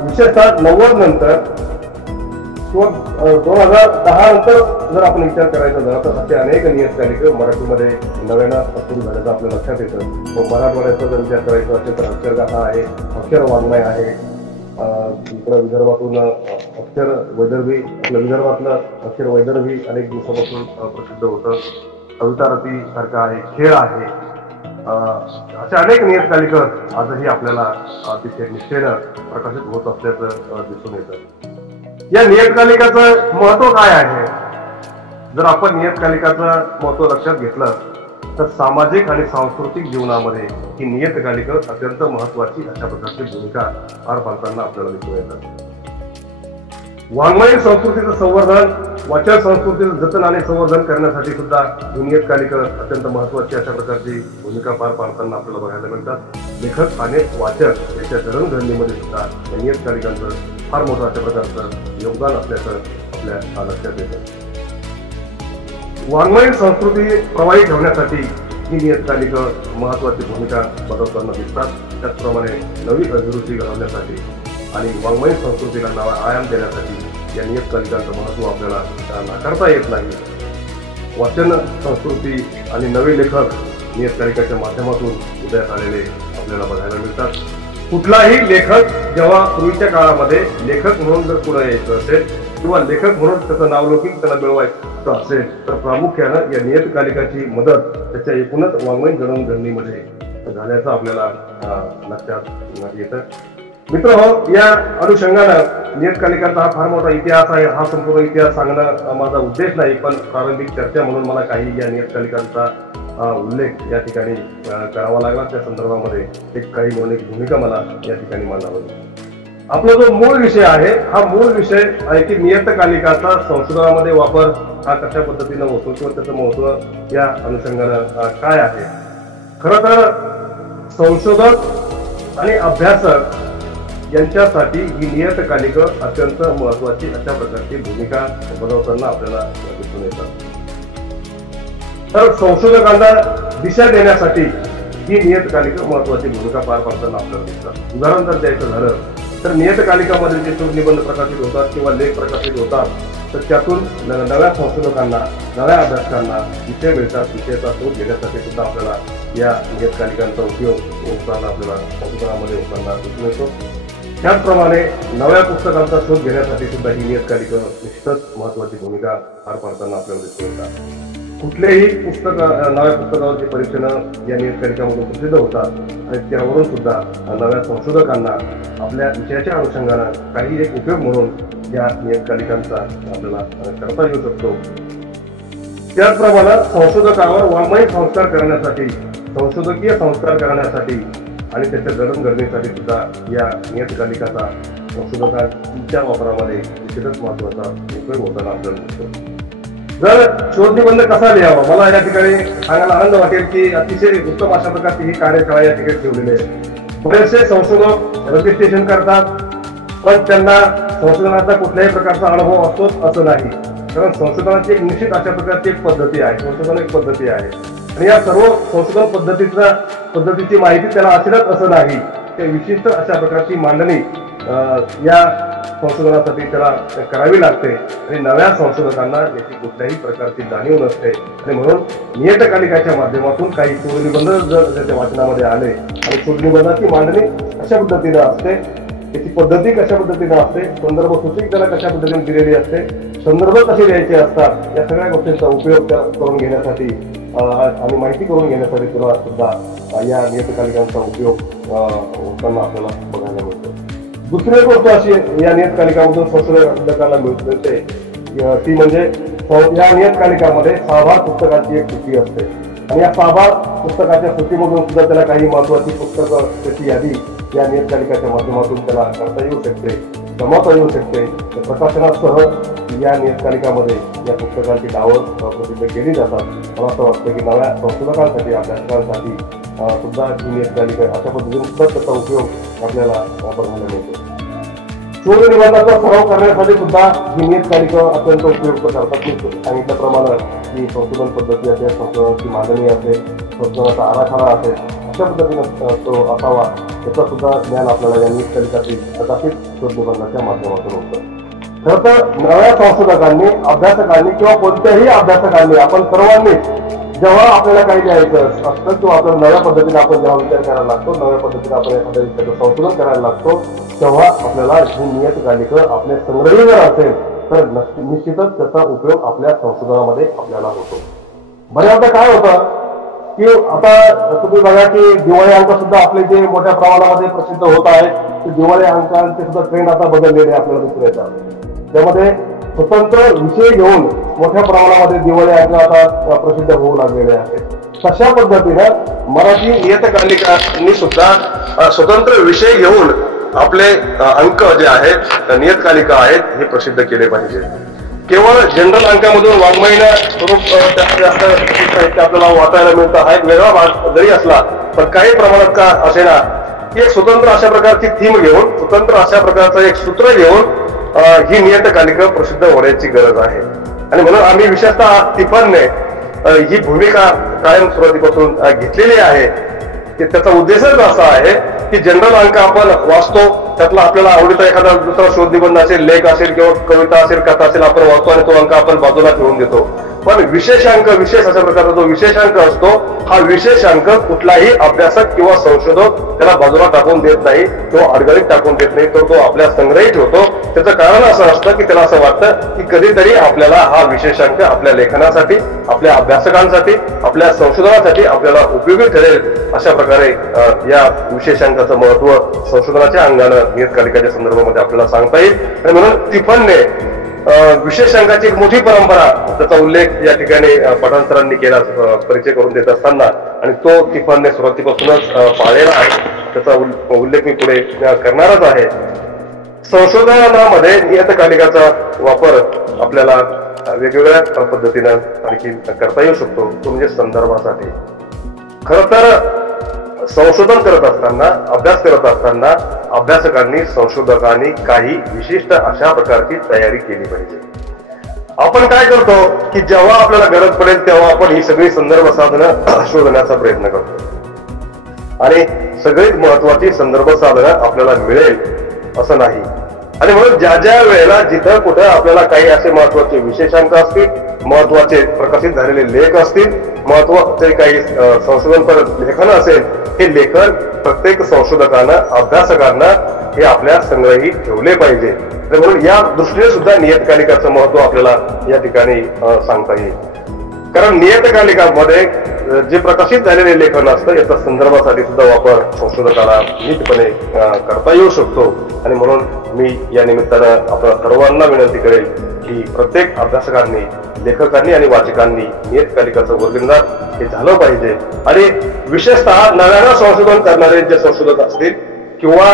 विशेषतः 90 नंतर किंवा 2010 नंतर जर आपण विचार करायचा झाला तर असे अनेक नियतकालिका मराठीमध्ये नव्यानं सुरू झाल्याचं आपल्या लक्षात येतं. मराठवाड्याचा जर विचार करायचा असेल तर अक्षरगाथा आहे, अक्षर वाङ्मय आहे. इकडं विदर्भातून अक्षर वैदर्भी, आपल्या विदर्भातलं अक्षर वैदर्भी अनेक दिवसापासून प्रसिद्ध होतं. कविता रती सारखा आहे, खेळ आहे. अशा अनेक नियतकालिका आजही आपल्याला अतिशय निष्ठेनं प्रकाशित होत असल्याचं दिसून येतं. या नियतकालिकाचं महत्व काय आहे? जर आपण नियतकालिकाचं महत्व लक्षात घेतलं तर सामाजिक आणि सांस्कृतिक जीवनामध्ये ही नियतकालिक अत्यंत महत्वाची अशा प्रकारची भूमिका पार पाडताना आपल्याला दिसून येतात. वाङ्मयीन संस्कृतीचं संवर्धन, वाचन संस्कृतीचं जतन आणि संवर्धन करण्यासाठी सुद्धा ही नियतकालिक अत्यंत महत्वाची अशा प्रकारची भूमिका पार पाडताना आपल्याला बघायला मिळतात. लेखक आणि वाचक याच्या जडणघडणीमध्ये सुद्धा या नियतकालिकांचं फार मोठं अशा प्रकारचं योगदान असल्याचं आपल्या लक्षात येतं. वाङ्मयीन संस्कृती प्रवाही ठेवण्यासाठी ही नियतकालिक महत्वाची भूमिका बजावताना दिसतात. त्याचप्रमाणे नवी अभिरुची घडवण्यासाठी आणि वाङ्मयीन संस्कृतीला नवा आयाम देण्यासाठी या नियतकालिकांचं महत्त्व आपल्याला नाकारता येत नाही. वाचन संस्कृती आणि नवे लेखक नियतकालिकाच्या माध्यमातून उदयास आलेले आपल्याला बघायला मिळतात. कुठलाही लेखक जेव्हा पूर्वीच्या काळामध्ये लेखक म्हणून जर पुढे यायचं असेल किंवा लेखक म्हणून त्याचं नावलौकिक त्याला मिळवायचं असेल तर प्रामुख्यानं या नियतकालिकाची मदत त्याच्या एकूणच वाङ्मयीन जडणघडणीमध्ये झाल्याचं आपल्याला लक्षात येतं. मित्र हो, या अनुषंगानं नियतकालिकांचा हा फार मोठा इतिहास आहे. हा संपूर्ण इतिहास सांगणं माझा उद्देश नाही, पण प्रारंभिक चर्चा म्हणून मला काही या नियतकालिकांचा उल्लेख या ठिकाणी करावा लागला. त्या संदर्भामध्ये एक काही मौलिक भूमिका मला या ठिकाणी मांडावी. आपला जो मूळ विषय आहे हा मूळ विषय आहे की नियतकालिकाचा संशोधनामध्ये वापर हा कशा पद्धतीनं होतो किंवा त्याचं महत्व या अनुषंगानं काय आहे. खरं तर संशोधक आणि अभ्यासक यांच्यासाठी ही नियतकालिक अत्यंत महत्वाची अशा प्रकारची भूमिका बजावताना आपल्याला दिसून येतात. तर संशोधकांना दिशा देण्यासाठी ही नियतकालिक महत्वाची भूमिका पार पाडताना आपल्याला दिसतात. उदाहरण जर द्यायचं झालं तर नियतकालिकामध्ये जे शोध निबंध प्रकाशित होतात किंवा लेख प्रकाशित होतात तर त्यातून नव्या संशोधकांना, नव्या अभ्यासकांना विषय मिळतात. विषयाचा शोध घेण्यासाठी सुद्धा आपल्याला या नियतकालिकांचा उपयोग होताना आपल्याला संशोधनामध्ये होताना दिसून येतो. त्याचप्रमाणे नव्या पुस्तकांचा शोध घेण्यासाठी सुद्धा ही नियतकालिक निश्चितच महत्वाची भूमिका पार पाडताना आपल्याला दिसून येतात. कुठलेही पुस्तक नव्या पुस्तकावरची परीक्षणं या नियतकालिकामधून प्रसिद्ध होतात आणि त्यावरून सुद्धा नव्या संशोधकांना आपल्या विषयाच्या अनुषंगानं काही एक उपयोग म्हणून या नियतकालिकांचा आपल्याला करता येऊ शकतो. त्याचप्रमाणे संशोधकावर वाङ्मयीन संस्कार करण्यासाठी, संशोधकीय संस्कार करण्यासाठी आणि त्याच्या जडणघडणीसाठी सुद्धा या नियतकालिकाचा संशोधकांच्या वापरामध्ये निश्चितच महत्वाचा उपयोग होताना आपल्याला दिसतो. जर शोध निबंध कसा लिहावा, मला या ठिकाणी सांगायला आनंद वाटेल की अतिशय उत्तम अशा प्रकारची ही कार्यशाळा या ठिकाणी ठेवलेली आहे. बरेचसे संशोधक रजिस्ट्रेशन करतात पण त्यांना संशोधनाचा कुठल्याही प्रकारचा अनुभव असतोच असं नाही. कारण संशोधनाची एक निश्चित अशा प्रकारची एक पद्धती आहे, संशोधन एक पद्धती आहे आणि या सर्व संशोधन पद्धतीची माहिती त्याला असेलच असं नाही. त्या विशिष्ट अशा प्रकारची मांडणी या संशोधनासाठी त्याला करावी लागते आणि नव्या संशोधकांना याची कुठल्याही प्रकारची जाणीव नसते आणि म्हणून नियतकालिकाच्या माध्यमातून काही शोधनिबंध जर त्याच्या वाचनामध्ये आले आणि शोधनिबंधाची मांडणी अशा पद्धतीनं असते, त्याची पद्धती कशा पद्धतीनं असते, संदर्भ सूचिक त्याला कशा पद्धतीने दिलेली असते, संदर्भ कसे द्यायचे असतात, या सगळ्या गोष्टींचा उपयोग करून घेण्यासाठी आणि माहिती करून घेण्यासाठी तुला सुद्धा या नियतकालिकांचा उपयोग होताना आपल्याला बघायला मिळतो. दुसरी गोष्ट अशी या नियतकालिकामधून संशोधकांना मिळते ती म्हणजे या नियतकालिकामध्ये 6 पुस्तकांची एक सूची असते आणि या 6 पुस्तकाच्या सूचीमधून सुद्धा त्याला काही महत्वाची पुस्तकं त्याची यादी या नियतकालिकाच्या माध्यमातून त्याला करता येऊ शकते, जमवता येऊ शकते. प्रकाशनासह या नियतकालिकामध्ये या पुस्तकांची नावं प्रसिद्ध केली जातात. मला असं वाटतं की नव्या संशोधकांसाठी, अभ्यासकांसाठी सुद्धा ही नियतकालिका अशा पद्धतीने सुद्धा त्याचा उपयोग आपल्याला बघायला मिळतो. शोध निबंधाचा सराव करण्यासाठी सुद्धा ही नियतकालिका अत्यंत उपयुक्त करतात. मी सांगितल्याप्रमाणे ही संशोधन पद्धती असेल, संशोधनाची मांडणी असेल, संशोधनाचा आराखडा असेल, अशा पद्धतीने तो असावा त्याचा सुद्धा ज्ञान आपल्याला या नियतकालिकातील कदाचित शोध निबंधाच्या माध्यमातून होतं. खरं तर नव्या संशोधकांनी, अभ्यासकांनी किंवा कोणत्याही अभ्यासकांनी, आपण सर्वांनीच जेव्हा आपल्याला काही लिहायचं असतं किंवा आपल्याला नव्या पद्धतीने आपण जेव्हा विचार करायला लागतो, नव्या पद्धतीने आपण एखाद्या विषयाचं संशोधन करायला लागतो तेव्हा आपल्याला ही नियतकालिक आपल्या संग्रही जर असेल तर निश्चितच त्याचा उपयोग आपल्या संशोधनामध्ये आपल्याला होतो. बऱ्याचदा काय होतं की आता तुम्ही बघा की दिवाळी अंक सुद्धा आपले जे मोठ्या प्रमाणामध्ये प्रसिद्ध होत आहेत ते दिवाळी अंकांचे सुद्धा ट्रेंड आता बदललेले आपल्याला दिसून येतात. त्यामध्ये स्वतंत्र विषय घेऊन मोठ्या प्रमाणामध्ये दिवाळी आता प्रसिद्ध होऊ लागलेले आहेत. तशा पद्धतीनं मराठी नियतकालिकांनी सुद्धा स्वतंत्र विषय घेऊन आपले अंक जे आहेत नियतकालिका आहेत हे प्रसिद्ध केले पाहिजे. केवळ जनरल अंकामधून वाङ्मयीन स्वरूप जास्त साहित्य आपल्याला वाचायला मिळतं हा एक वेगळा भाग जरी असला पण काही प्रमाणात का असेना की एक स्वतंत्र अशा प्रकारची थीम घेऊन स्वतंत्र अशा प्रकारचं एक सूत्र घेऊन ही नियतकालिका प्रसिद्ध होण्याची गरज आहे. आणि म्हणून आम्ही विशेषतः तिफनने ही भूमिका कायम सुरुवातीपासून घेतलेली आहे की त्याचा उद्देशच असा आहे की जनरल अंक आपण वाचतो त्यातला आपल्याला आवडीचा एखादा दुसरा शोध निबंध असेल लेख असेल किंवा कविता असेल कथा असेल आपण वाचतो आणि तो अंक आपण बाजूला ठेवून देतो. पण विशेषांक विशेष अशा प्रकारचा जो विशेषांक असतो हा विशेषांक कुठलाही अभ्यासक किंवा संशोधक त्याला बाजूला टाकून देत नाही किंवा अडगळीत टाकून देत नाही तर तो आपल्या संग्रही ठेवतो. त्याचं कारण असं असतं की त्याला असं वाटतं की कधीतरी आपल्याला हा विशेषांक आपल्या लेखनासाठी आपल्या अभ्यासकांसाठी आपल्या संशोधनासाठी आपल्याला उपयोगी ठरेल अशा प्रकारे या विशेषांकाचं महत्व संशोधनाच्या अंगानं नियतकालिकाच्या संदर्भामध्ये आपल्याला सांगता येईल. आणि म्हणून तिफनने विशेषांकाची एक मोठी परंपरा त्याचा उल्लेख या ठिकाणी पठाण सरांनी केला परिचय करून देत असताना आणि तो तिफनने सुरुवातीपासूनच पाळलेला आहे. त्याचा उल्लेख मी पुढे करणारच आहे. संशोधनामध्ये नियतकालिकाचा वापर आपल्याला वेगवेगळ्या पद्धतीनं आणखी करता येऊ शकतो तो म्हणजे संदर्भासाठी. खरं तर संशोधन करत असताना अभ्यास करत असताना अभ्यासकांनी संशोधकांनी काही विशिष्ट अशा प्रकारची तयारी केली पाहिजे. आपण काय करतो की जेव्हा आपल्याला गरज पडेल तेव्हा आपण ही सगळी संदर्भ साधनं शोधण्याचा प्रयत्न करतो आणि सगळीत महत्वाची संदर्भ साधनं आपल्याला मिळेल असं नाही. आणि म्हणून ज्या ज्या वेळेला जिथं कुठं आपल्याला काही असे महत्वाचे विशेषांक असतील महत्वाचे प्रकाशित झालेले लेख असतील महत्वाचे काही संशोधनपर लेखन असेल हे लेखन प्रत्येक संशोधकानं अभ्यासकांना हे आपल्या संग्रही ठेवले पाहिजे. म्हणून या दृष्टीने सुद्धा नियतकालिकाचं महत्व आपल्याला या ठिकाणी सांगता येईल. कारण नियतकालिकामध्ये जे प्रकाशित झालेले लेखन असतं याचा संदर्भासाठी सुद्धा वापर संशोधकाला नीटपणे करता येऊ शकतो. आणि म्हणून मी या निमित्तानं आपल्या सर्वांना विनंती करेल की प्रत्येक अभ्यासकांनी लेखकांनी आणि वाचकांनी नियतकालिकाचं वर्गीकरण हे झालं पाहिजे. आणि विशेषतः नव्यानं संशोधन करणारे जे संशोधक असतील किंवा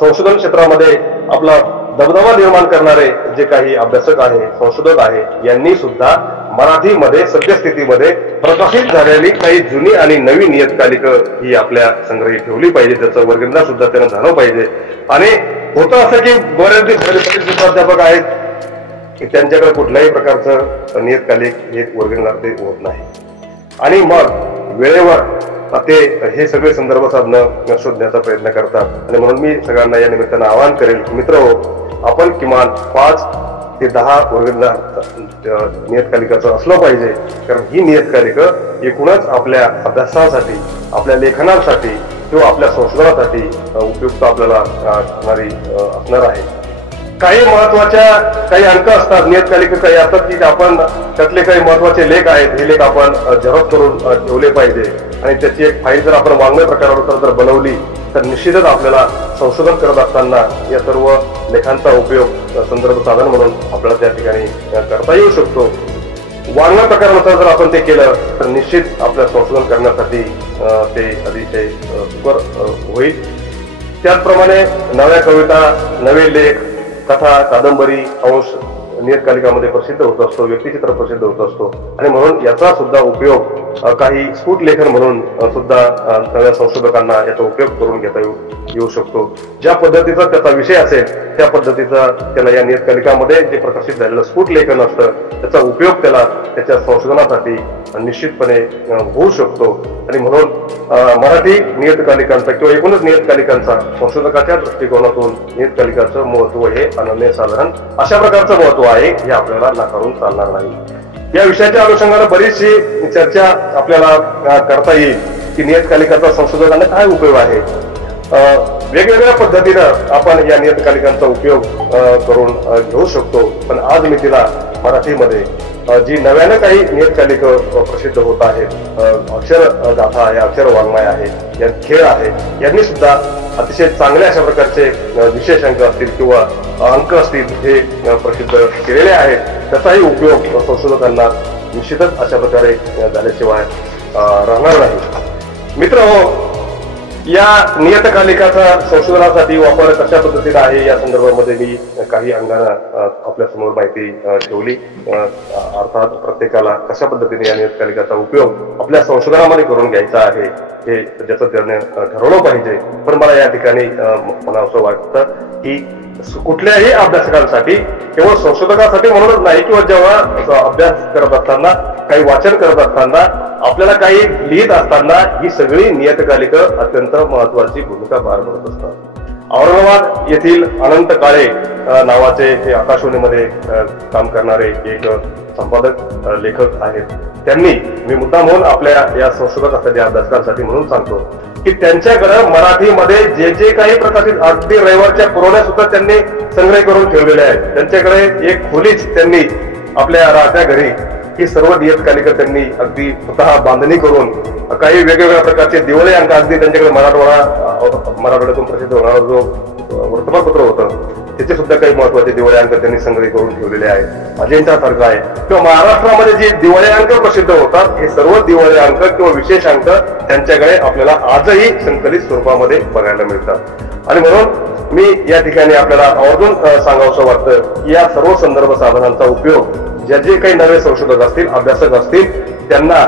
संशोधन क्षेत्रामध्ये आपला दबदबा निर्माण करणारे जे काही अभ्यासक आहे संशोधक आहे यांनी सुद्धा मराठीमध्ये सद्यस्थितीमध्ये प्रकाशित झालेली काही जुनी आणि नवी नियतकालिकं ही आपल्या संग्रही ठेवली पाहिजे. त्याचं वर्गीकरण सुद्धा त्यानं झालं पाहिजे. आणि होतं असं की बरेच प्राध्यापक आहेत की त्यांच्याकडे कुठल्याही प्रकारचं नियतकालिक हे वर्गीकरण ते होत नाही आणि मग वेळेवर ते हे सगळे संदर्भ साधनं शोधण्याचा प्रयत्न करतात. आणि म्हणून मी सगळ्यांना या निमित्तानं आवाहन करेल की मित्रहो आपण किमान 5 ते 10 वर्गीकरण नियतकालिकाचं असलं पाहिजे. कारण ही नियतकालिकं एकूणच आपल्या अभ्यासासाठी आपल्या लेखनासाठी किंवा आपल्या संशोधनासाठी उपयुक्त आपल्याला असणार आहे. काही महत्वाच्या काही अंक असतात नियतकालिका काही असतात की आपण त्यातले काही महत्वाचे लेख आहेत हे लेख आपण झेरॉक्स करून ठेवले पाहिजे. आणि त्याची एक फाईल जर आपण वाङ्मय प्रकारानुसार जर बनवली तर निश्चितच आपल्याला संशोधन करत असताना या सर्व लेखांचा उपयोग संदर्भ साधन म्हणून आपल्याला त्या ठिकाणी करता येऊ शकतो. वाङ्मय प्रकारानुसार जर आपण ते केलं तर निश्चित आपल्या संशोधन करण्यासाठी ते अतिशय सुकर होईल. त्याचप्रमाणे नव्या कविता नवे लेख कथा कादंबरी अंश नियतकालिकामध्ये प्रसिद्ध होत असतो व्यक्तिचित्र प्रसिद्ध होत असतो. आणि म्हणून याचा सुद्धा उपयोग काही स्फुट लेखन म्हणून सुद्धा नव्या संशोधकांना याचा उपयोग करून घेता येऊ शकतो. ज्या पद्धतीचा त्याचा विषय असेल त्या पद्धतीचा त्याला या नियतकालिकामध्ये जे प्रकाशित झालेलं स्फुट लेखन असतं त्याचा उपयोग त्याला त्याच्या संशोधनासाठी निश्चितपणे होऊ शकतो. आणि म्हणून मराठी नियतकालिकांचा किंवा एकूणच नियतकालिकांचा संशोधकाच्या दृष्टिकोनातून नियतकालिकाचं महत्व हे अनन्यसाधारण अशा प्रकारचं महत्व आहे हे आपल्याला नाकारून चालणार नाही. या विषयाच्या अनुषंगाने बरीचशी चर्चा आपल्याला करता येईल की नियतकालिकाचा संशोधकांना काय उपयोग आहे. वेगवेगळ्या पद्धतीनं आपण या नियतकालिकांचा उपयोग करून घेऊ शकतो. पण आज मी तिला मराठीमध्ये जी नव्यानं काही नियतकालिक प्रसिद्ध होत आहेत, अक्षर गाथा आहे, अक्षर वाङ्मय आहे, खेळ आहे, यांनी सुद्धा अतिशय चांगल्या अशा प्रकारचे विशेष अंक असतील किंवा अंक असतील हे प्रसिद्ध केलेले आहेत. त्याचाही उपयोग संशोधकांना निश्चितच अशा प्रकारे झाल्याशिवाय राहणार नाही. मित्रहो, या नियतकालिकाचा संशोधनासाठी वापर कशा पद्धतीने आहे या संदर्भामध्ये मी काही अंगानं आपल्या समोर माहिती ठेवली. अर्थात प्रत्येकाला कशा पद्धतीने या नियतकालिकाचा उपयोग आपल्या संशोधनामध्ये करून घ्यायचा आहे हे ज्याचं त्याने ठरवलं पाहिजे. पण मला या ठिकाणी मला असं वाटतं की कुठल्याही अभ्यासकांसाठी, केवळ संशोधकासाठी म्हणूनच नाही, किंवा जेव्हा अभ्यास करत असताना, काही वाचन करत असताना, आपल्याला काही लिहित असताना ही सगळी नियतकालिकं अत्यंत महत्वाची भूमिका पार पडत असतात. औरंगाबाद येथील अनंत काळे नावाचे हे आकाशवाणीमध्ये काम करणारे एक संपादक लेखक आहेत. त्यांनी, मी मुद्दाम म्हणून आपल्या या संशोधकासाठी, अभ्यासकांसाठी म्हणून सांगतो की त्यांच्याकडे मराठीमध्ये जे जे काही प्रकाशित, अगदी रविवारच्या पुरवण्या सुद्धा त्यांनी संग्रह करून ठेवलेले आहेत. त्यांच्याकडे एक खोलीच त्यांनी आपल्या राहत्या घरी ही सर्व नियतकालिका त्यांनी अगदी स्वतः बांधणी करून, काही वेगवेगळ्या प्रकारचे दिवाळी अंक, अगदी त्यांच्याकडे मराठवाड्यातून प्रसिद्ध होणारा जो वर्तमानपत्र होतं त्याचे सुद्धा काही महत्वाचे दिवाळी अंक त्यांनी संग्रहित करून ठेवलेले आहेत. अजिंठ्यासारखं आहे, किंवा महाराष्ट्रामध्ये जे दिवाळी अंक प्रसिद्ध होतात हे सर्व दिवाळी अंक किंवा विशेष अंक त्यांच्याकडे आपल्याला आजही संकलित स्वरूपामध्ये बघायला मिळतात. आणि म्हणून मी या ठिकाणी आपल्याला आवर्जून सांगावंसं वाटतं की या सर्व संदर्भ साधनांचा उपयोग जे काही नवे संशोधक असतील, अभ्यासक असतील, त्यांना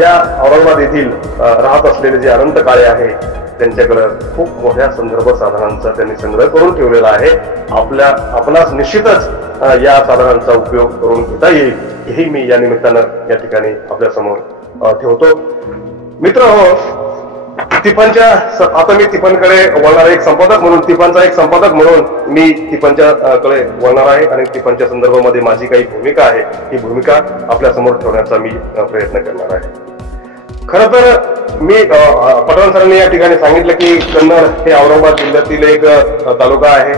या औरंगाबाद येथील राहत असलेले जे अनंत काळे आहे त्यांच्याकडे खूप मोठ्या संदर्भ साधनांचा त्यांनी संग्रह करून ठेवलेला आहे. आपणास निश्चितच या साधनांचा उपयोग करून घेता येईल हेही मी या निमित्तानं या ठिकाणी आपल्या समोर ठेवतो. मित्रहो, तिफनच्या, आता मी तिफनकडे वळणार, एक संपादक म्हणून, तिफनचा एक संपादक म्हणून मी तिफनच्या कडे वळणार आहे आणि तिफनच्या संदर्भामध्ये माझी काही भूमिका आहे, ही भूमिका आपल्या समोर ठेवण्याचा मी प्रयत्न करणार आहे. खरं तर मी पटवण सरांनी या ठिकाणी सांगितलं की कन्नड हे औरंगाबाद जिल्ह्यातील एक तालुका आहे,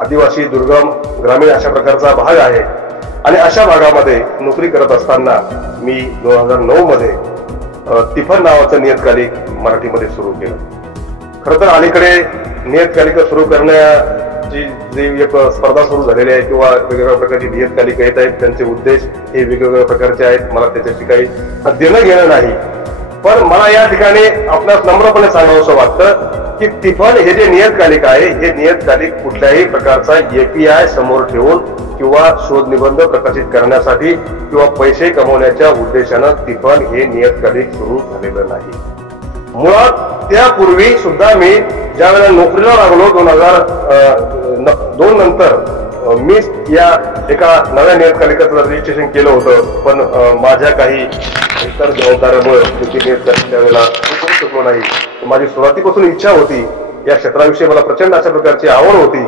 आदिवासी, दुर्गम, ग्रामीण अशा प्रकारचा भाग आहे. आणि अशा भागामध्ये नोकरी करत असताना मी 2009 मध्ये तिफन नावाचं नियतकालिक मराठीमध्ये सुरू केलं. खरं तर अलीकडे नियतकालिक सुरू करण्याची जी एक स्पर्धा सुरू झालेली आहे, किंवा वेगवेगळ्या प्रकारची नियतकालिक येत आहेत, त्यांचे उद्देश हे वेगवेगळ्या प्रकारचे आहेत. मला त्याच्याशी काही देणं घेणं नाही, पण मला या ठिकाणी आपल्यास नम्रपणे सांगावंसं वाटतं की तिफन हे जे नियतकालिक आहे, हे नियतकालिक कुठल्याही प्रकारचा API समोर ठेवून किंवा शोध निबंध प्रकाशित करण्यासाठी किंवा पैसे कमवण्याच्या उद्देशानं तिफन हे नियतकालिक सुरू झालेलं नाही. मुळात त्यापूर्वी सुद्धा मी ज्या वेळेला नोकरीला लागलो 2002 नंतर मी या एका नव्या नियतकालिकाचं रजिस्ट्रेशन केलं होतं, पण माझ्या काही इतर जबाबदाऱ्यामुळे त्यावेळेला करू शकलो नाही. माझी सुरुवातीपासून इच्छा होती, या क्षेत्राविषयी मला प्रचंड अशा प्रकारची आवड होती.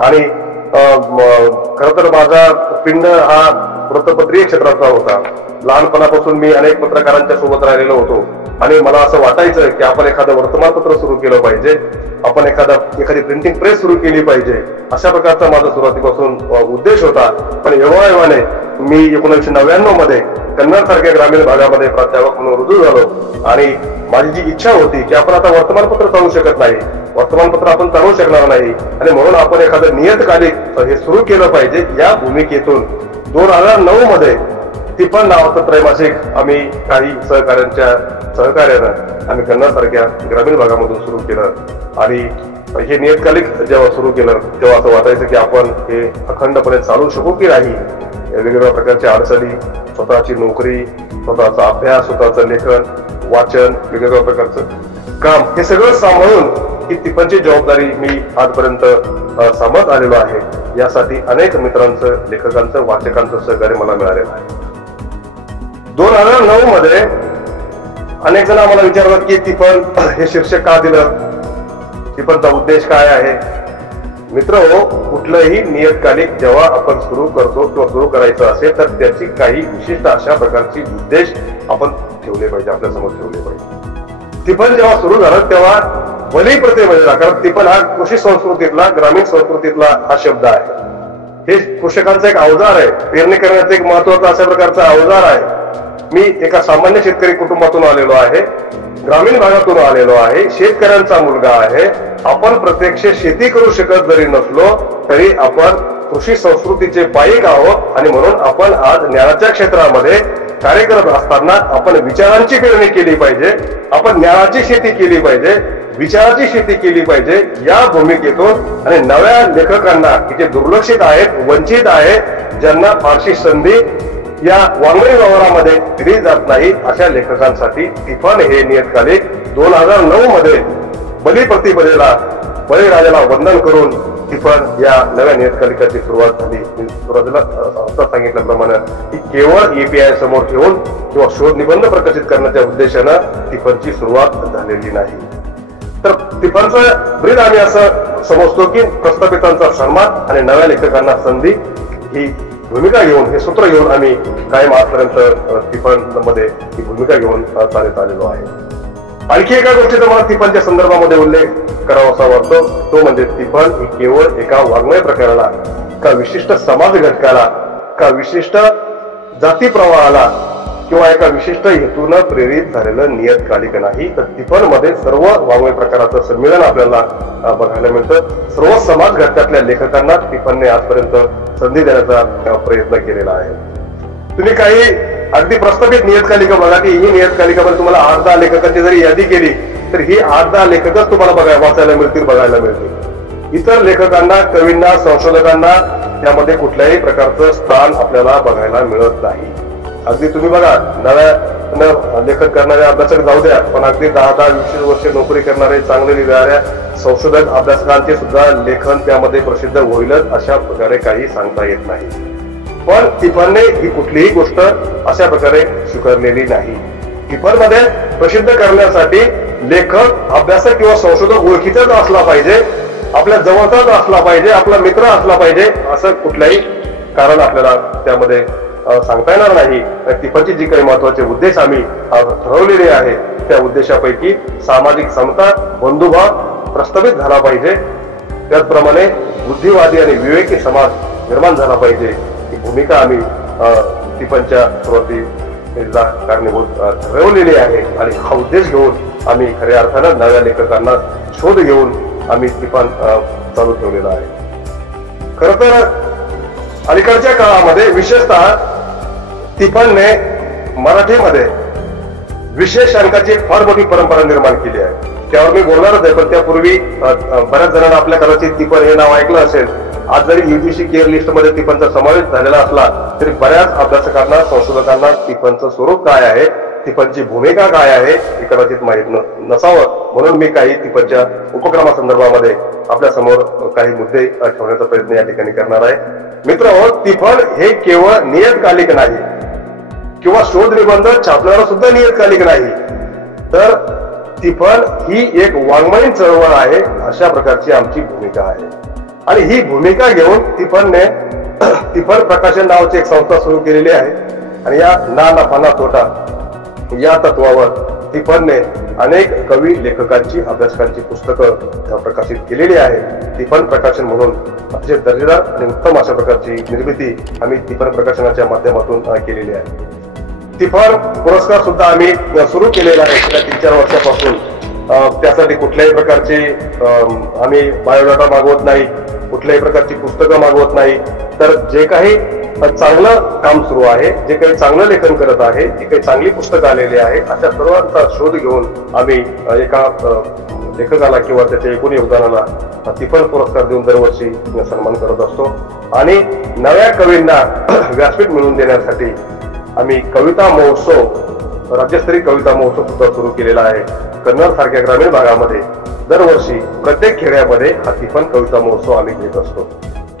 आणि खरं तर माझा पिंड हा वृत्तपत्रीय क्षेत्राचा होता. लहानपणापासून मी अनेक पत्रकारांच्या सोबत राहिलेलो होतो आणि मला असं वाटायचं की आपण एखादं वर्तमानपत्र सुरू केलं पाहिजे, आपण एखादी प्रिंटिंग प्रेस सुरू केली पाहिजे, अशा प्रकारचा माझा सुरुवातीपासून उद्देश होता. पण योगायोगाने मी 1999 मध्ये कन्नड सारख्या ग्रामीण भागामध्ये प्राध्यापक म्हणून रुजू झालो. आणि माझी जी इच्छा होती की आपण आता वर्तमानपत्र चालू शकत नाही, वर्तमानपत्र आपण चालवू शकणार नाही, आणि म्हणून आपण एखादं नियतकालिक हे सुरू केलं पाहिजे, या भूमिकेतून 2009 मध्ये तिफन नावाचं त्रैमासिक आम्ही काही सहकार्यांच्या सहकार्यानं आम्ही कन्नड सारख्या ग्रामीण भागामधून सुरू केलं. आणि हे नियतकालिक जेव्हा सुरू केलं तेव्हा असं वाटायचं की आपण हे अखंडपणे चालू शकू की नाही. वेगवेगळ्या प्रकारच्या अडचणी, स्वतःची नोकरी, स्वतःचा अभ्यास, स्वतःचं लेखन, वाचन, वेगवेगळ्या प्रकारचं काम, हे सगळं सांभाळून ही तिफनची जबाबदारी मी आजपर्यंत सांभाळत आलेलो आहे. यासाठी अनेक मित्रांचं, लेखकांचं, वाचकांचं सहकार्य मला मिळालेलं आहे. 2009 मध्ये अनेक जण आम्हाला विचारतात की तिफन हे शीर्षक का दिलं, तिफनचा उद्देश काय आहे. मित्र हो, कुठलंही नियतकालिक जेव्हा आपण सुरू करतो किंवा सुरू करायचं असेल तर त्याची काही विशिष्ट अशा प्रकारची उद्देश आपण ठेवले पाहिजे, आपल्या समोर ठेवले पाहिजे. तिफन जेव्हा सुरू झालं तेव्हा वली प्रतिबद्धता, कारण तिफन हा कृषी संस्कृतीतला, ग्रामीण संस्कृतीतला हा शब्द आहे. हे कृषकांचा एक अवजार आहे, पेरणी करण्याचं एक महत्वाचा अशा प्रकारचा अवजार आहे. मी एका सामान्य शेतकरी कुटुंबातून आलेलो आहे, ग्रामीण भागातून आलेलो आहे, शेतकऱ्यांचा मुलगा आहे. आपण प्रत्यक्ष शेती करू शकत जरी नसलो तरी आपण कृषी संस्कृतीचे पाईक आहोत आणि म्हणून आपण आज ज्ञानाच्या क्षेत्रामध्ये कार्य करत असताना आपण विचारांची पेरणी केली पाहिजे, आपण ज्ञानाची शेती केली पाहिजे, विचाराची शेती केली पाहिजे. या भूमिकेतून आणि नव्या लेखकांना की जे दुर्लक्षित आहेत, वंचित आहेत, ज्यांना फारशी संधी या वाङ्मयीन वावरामध्ये दिली जात नाही, अशा लेखकांसाठी टिपण हे नियतकालिक 2009 मध्ये बळीराजाला वंदन करून टिपण या नव्या नियतकालिकाची सुरुवात झाली. सुरुवातीला आता सांगितल्याप्रमाणे ही केवळ EPI समोर ठेवून किंवा शोध निबंध प्रकाशित करण्याच्या उद्देशानं टिपणची सुरुवात झालेली नाही. तर टिपणचं ब्रीद आम्ही असं समजतो की प्रस्थापितांचा सन्मान आणि नव्या लेखकांना संधी ही भूमिका घेऊन, हे सूत्र घेऊन आम्ही कायम आजपर्यंत टिपण मध्ये ही भूमिका घेऊन चालत आलेलो आहे. आणखी एका गोष्टीचा मला टिपणच्या संदर्भामध्ये उल्लेख करावासा वाटतो, तो म्हणजे टिपण ही केवळ एका वाङ्मय प्रकाराला, का विशिष्ट समाज घटकाला, का विशिष्ट जाती प्रवाहाला किंवा एका विशिष्ट हेतून प्रेरित झालेलं नियतकालिक नाही. तर टिपण मध्ये सर्व वाङ्मय प्रकाराचं संमेलन आपल्याला बघायला मिळतं. सर्व समाज घटकातल्या लेखकांना टिपणने आजपर्यंत संधी देण्याचा प्रयत्न केलेला आहे. तुम्ही काही अगदी प्रस्थापित नियतकालिका बघा की ही नियतकालिकामध्ये तुम्हाला 8-10 लेखकांची जरी यादी केली तर ही 8-10 लेखकच तुम्हाला वाचायला मिळतील, बघायला मिळतील. इतर लेखकांना, कवींना, संशोधकांना त्यामध्ये कुठल्याही प्रकारचं स्थान आपल्याला बघायला मिळत नाही. अगदी तुम्ही बघा, नव्या लेखन करणाऱ्या अभ्यासक जाऊ द्या, पण अगदी 10-20 वर्ष नोकरी करणारे, चांगले लिहिणाऱ्या संशोधक अभ्यासकांचे सुद्धा लेखन त्यामध्ये प्रसिद्ध होईलच अशा प्रकारे काही सांगता येत नाही. पण टिपणने ही कुठलीही गोष्ट अशा प्रकारे स्वीकारलेली नाही. टिपण मध्ये प्रसिद्ध करण्यासाठी लेखक, अभ्यासक किंवा संशोधक ओळखीचाच असला पाहिजे, आपल्या जवळचाच असला पाहिजे, आपला मित्र असला पाहिजे, असं कुठल्याही कारण आपल्याला त्यामध्ये सांगता येणार नाही. टिपणची जी काही महत्वाचे उद्देश आम्ही ठरवलेले आहे त्या उद्देशापैकी सामाजिक समता, बंधुभाव प्रस्थापित झाला पाहिजे, त्याचप्रमाणे बुद्धिवादी आणि विवेकी समाज निर्माण झाला पाहिजे. ही भूमिका आम्ही टिपणच्या सुरुवातीला कारणीभूत ठरवलेली आहे आणि हा उद्देश घेऊन आम्ही खऱ्या अर्थानं नव्या लेखकांना शोध घेऊन आम्ही टिपण चालू ठेवलेला आहे. खर तर अलीकडच्या काळामध्ये विशेषतः टिपणने मराठीमध्ये विशेष अंकाची फार मोठी परंपरा निर्माण केली आहे. त्यावर मी बोलणारच आहे, पण त्यापूर्वी बऱ्याच जणांना आपल्या कदाचित टिपण हे नाव ऐकलं असेल. आज जरी UGC केअर लिस्ट मध्ये टिपणचा समावेश झालेला असला तरी बऱ्याच अभ्यासकांना, संशोधकांना टिपणचं स्वरूप काय आहे, टिपणची भूमिका काय आहे हे कदाचित माहीत नसावं. म्हणून मी काही टिपणच्या उपक्रमासंदर्भामध्ये आपल्या समोर काही मुद्दे ठेवण्याचा प्रयत्न या ठिकाणी करणार आहे. मित्रहो, टिपण हे केवळ नियतकालिक नाही किंवा शोध निबंध छापणारा सुद्धा नियतकालिक नाही, तर टिपण ही एक वाङ्मयीन चळवळ आहे, अशा प्रकारची आमची भूमिका आहे. आणि ही भूमिका घेऊन टिपणने टिपण प्रकाशन नावाची एक संस्था सुरू केलेली आहे आणि या ना नफा ना तोटा या तत्वावर टिपणने अनेक कवी, लेखकांची, अभ्यासकांची पुस्तकं प्रकाशित केलेली आहे. टिपण प्रकाशन म्हणून अतिशय दर्जेदार आणि उत्तम अशा प्रकारची निर्मिती आम्ही टिपण प्रकाशनाच्या माध्यमातून केलेली आहे. टिपण पुरस्कार सुद्धा आम्ही सुरू केलेला आहे गेल्या 3-4 वर्षापासून. त्यासाठी कुठल्याही प्रकारची आम्ही बायोडाटा मागवत नाही, कुठल्याही प्रकारची पुस्तकं मागवत नाही. तर जे काही चांगलं काम सुरू आहे, जे काही चांगलं लेखन करत आहे, जी काही चांगली पुस्तकं आलेली आहे, अशा सर्वांचा शोध घेऊन आम्ही एका लेखकाला किंवा त्याच्या एकूण योगदानाला टिपण पुरस्कार देऊन दरवर्षी सन्मान करत असतो. आणि नव्या कवींना व्यासपीठ मिळवून देण्यासाठी आम्ही कविता महोत्सव, राज्यस्तरीय कविता महोत्सव सुद्धा सुरू केलेला आहे. कन्नड सारख्या ग्रामीण भागामध्ये दरवर्षी प्रत्येक खेड्यामध्ये हा टिपण कविता महोत्सव आम्ही घेत असतो.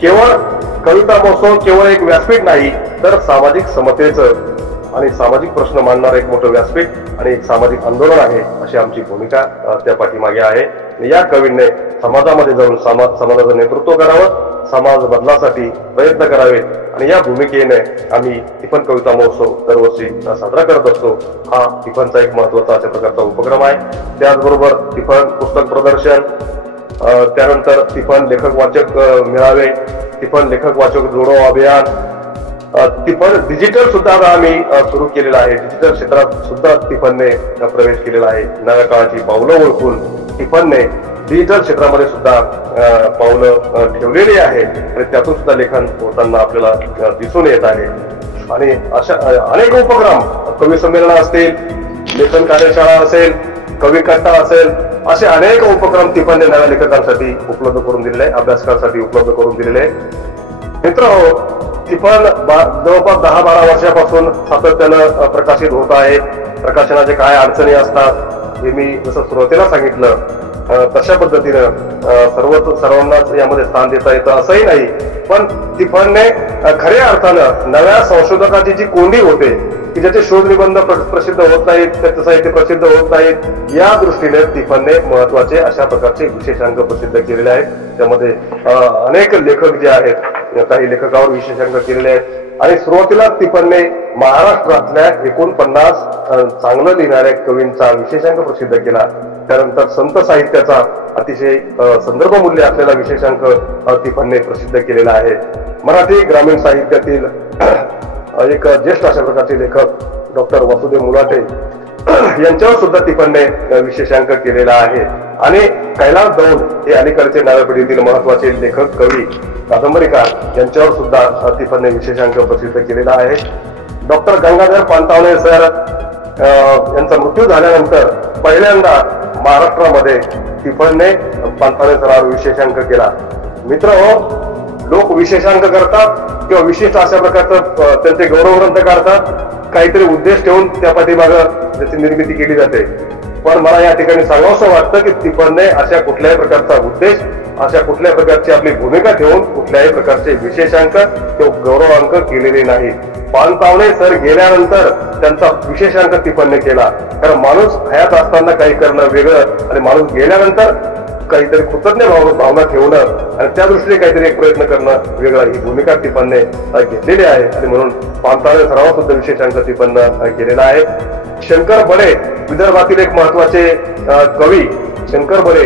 केवळ कविता महोत्सव केवळ एक व्यासपीठ नाही, तर सामाजिक समतेचं आणि सामाजिक प्रश्न मांडणारं एक मोठं व्यासपीठ आणि एक सामाजिक आंदोलन आहे, अशी आमची भूमिका त्या पाठीमागे आहे. या कवींनी समाजामध्ये जाऊन समाजाचं नेतृत्व करावं, समाज बदलासाठी प्रयत्न करावेत आणि या भूमिकेने आम्ही टिपण कविता महोत्सव दरवर्षी साजरा करत असतो. हा टिपणचा एक महत्वाचा अशा प्रकारचा उपक्रम आहे. त्याचबरोबर टिपण पुस्तक प्रदर्शन, त्यानंतर टिपण लेखक वाचक मेळावे, टिपण लेखक वाचक जोडो अभियान, टिपण डिजिटल सुद्धा आता आम्ही सुरू केलेला आहे. डिजिटल क्षेत्रात सुद्धा टिपणने प्रवेश केलेला आहे. नव्या काळाची पावलं ओळखून टिपणने डिजिटल क्षेत्रामध्ये सुद्धा पावलं ठेवलेली आहे आणि त्यातून सुद्धा लेखन होताना आपल्याला दिसून येत आहे. आणि अशा अनेक उपक्रम, कवी संमेलन असतील, लेखन कार्यशाळा असेल, कवी कट्टा असेल, असे अनेक उपक्रम टिपणने नव्या लेखकांसाठी उपलब्ध करून दिलेले आहे, अभ्यासकांसाठी उपलब्ध करून दिलेले आहे. मित्र, टिपण जवळपास 10-12 वर्षापासून सातत्यानं प्रकाशित होत आहे. प्रकाशनाचे काय अडचणी असतात हे मी जसं सुरुवातीला सांगितलं तशा पद्धतीनं सर्वांनाच यामध्ये स्थान देता येतं असंही नाही. पण टिपणने खऱ्या अर्थानं नव्या संशोधकाची जी कोंडी होते की ज्याचे शोध निबंध प्रसिद्ध होत नाहीत, त्याचं साहित्य प्रसिद्ध होत नाहीत, या दृष्टीने टिपणने महत्वाचे अशा प्रकारचे विशेषांक प्रसिद्ध केलेले आहेत. त्यामध्ये अनेक लेखक जे आहेत, काही लेखकावर विशेषांक केलेले आहेत. आणि सुरुवातीला टिपणने महाराष्ट्रातल्या 49 चांगलं लिहिणाऱ्या कवींचा विशेषांक प्रसिद्ध केला. त्यानंतर संत साहित्याचा अतिशय संदर्भ मूल्य असलेला विशेषांक टिपणने प्रसिद्ध केलेला आहे. मराठी ग्रामीण साहित्यातील एक ज्येष्ठ अशा प्रकारचे लेखक डॉक्टर वासुदेव मुलाटे यांच्यावर सुद्धा टिपणने विशेषांक केलेला आहे. आणि कैलास दौंड हे अलीकडचे नव्या पिढीतील महत्वाचे लेखक, कवी, कादंबरीकार यांच्यावर सुद्धा टिपणने विशेषांक प्रसिद्ध केलेला आहे. डॉक्टर गंगाधर पानतावणे सर यांचा मृत्यू झाल्यानंतर पहिल्यांदा महाराष्ट्रामध्ये टिपणने पानतावणे सरांवर विशेषांक केला. मित्र हो, लोक विशेषांक करतात किंवा विशिष्ट अशा प्रकारचं त्यांचे गौरवग्रंथ काढतात, काहीतरी उद्देश ठेवून त्या पाठीमागं त्याची निर्मिती केली जाते. पण मला या ठिकाणी सांगावंसं वाटतं की टिपणने अशा कुठल्याही प्रकारचा उद्देश, अशा कुठल्याही प्रकारची आपली भूमिका ठेवून कुठल्याही प्रकारचे विशेषांक किंवा गौरवांक केलेले नाही. पानतावणे सर गेल्यानंतर त्यांचा विशेषांक टिपणने केला. कारण माणूस हयात असताना काही करणं वेगळं आणि माणूस गेल्यानंतर काहीतरी कृतज्ञ भावना ठेवणं आणि त्या दृष्टीने काहीतरी एक प्रयत्न करणं वेगळं, ही भूमिका टिपणने घेतलेली आहे. आणि म्हणून पानतावणे सरांवर सुद्धा विशेषांक टिपणने केलेला आहे. शंकर बडे, विदर्भातील एक महत्वाचे कवी शंकर बडे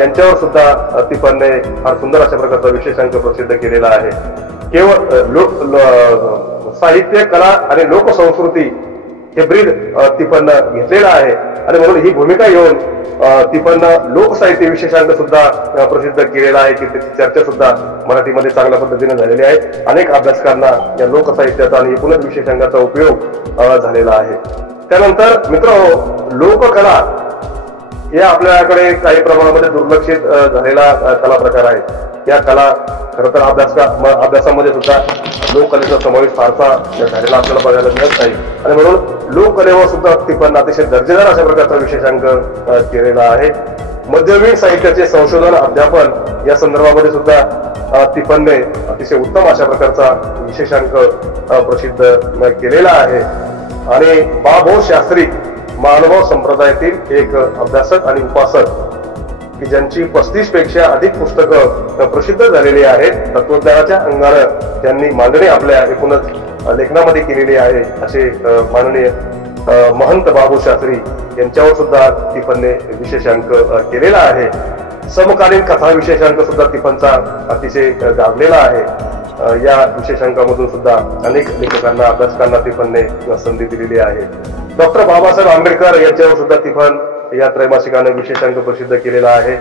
यांच्यावर सुद्धा टिपणने फार सुंदर अशा प्रकारचा विशेषांक प्रसिद्ध केलेला आहे. केवळ साहित्य, कला आणि लोकसंस्कृती हे ब्रीद टिपणनं घेतलेलं आहे. आणि म्हणून ही भूमिका घेऊन टिपणनं लोकसाहित्य विशेषांक सुद्धा प्रसिद्ध केलेला आहे की त्याची चर्चा सुद्धा मराठीमध्ये चांगल्या पद्धतीने झालेली आहे. अनेक अभ्यासकांना या लोकसाहित्याचा आणि एकूणच विशेषांकाचा उपयोग झालेला आहे. त्यानंतर मित्र, लोककला या आपल्याकडे काही प्रमाणामध्ये दुर्लक्षित झालेला कला प्रकार आहे. या कला खरं तर अभ्यासामध्ये सुद्धा लोककलेचा समावेश फारसा झालेला आपल्याला बघायला मिळत नाही. आणि म्हणून लोककलेवर सुद्धा टिपण अतिशय दर्जेदार अशा प्रकारचा विशेषांक केलेला आहे. मध्ययुगीन साहित्याचे संशोधन, अध्यापन या संदर्भामध्ये सुद्धा टिपणने अतिशय उत्तम अशा प्रकारचा विशेषांक प्रसिद्ध केलेला आहे. आणि बाभाऊ शास्त्री मानव संप्रदायातील एक अभ्यासक आणि उपासक की ज्यांची 35 पेक्षा अधिक पुस्तकं प्रसिद्ध झालेली आहेत. तत्वज्ञानाच्या अंगानं त्यांनी मांडणी आपल्या एकूणच लेखनामध्ये केलेली आहे. असे माननीय महंत बाभाऊ शास्त्री यांच्यावर सुद्धा टिपणने विशेषांक केलेला आहे. समकालीन कथा विशेषांक सुद्धा टिपणचा अतिशय गाजलेला आहे. या विशेषांकामधून सुद्धा अनेक लेखकांना, अभ्यासकांना टिपणने संधी दिलेली आहे. डॉक्टर बाबासाहेब आंबेडकर यांच्यावर सुद्धा टिपण या त्रैमासिकाने विशेषांक प्रसिद्ध केलेला आहे.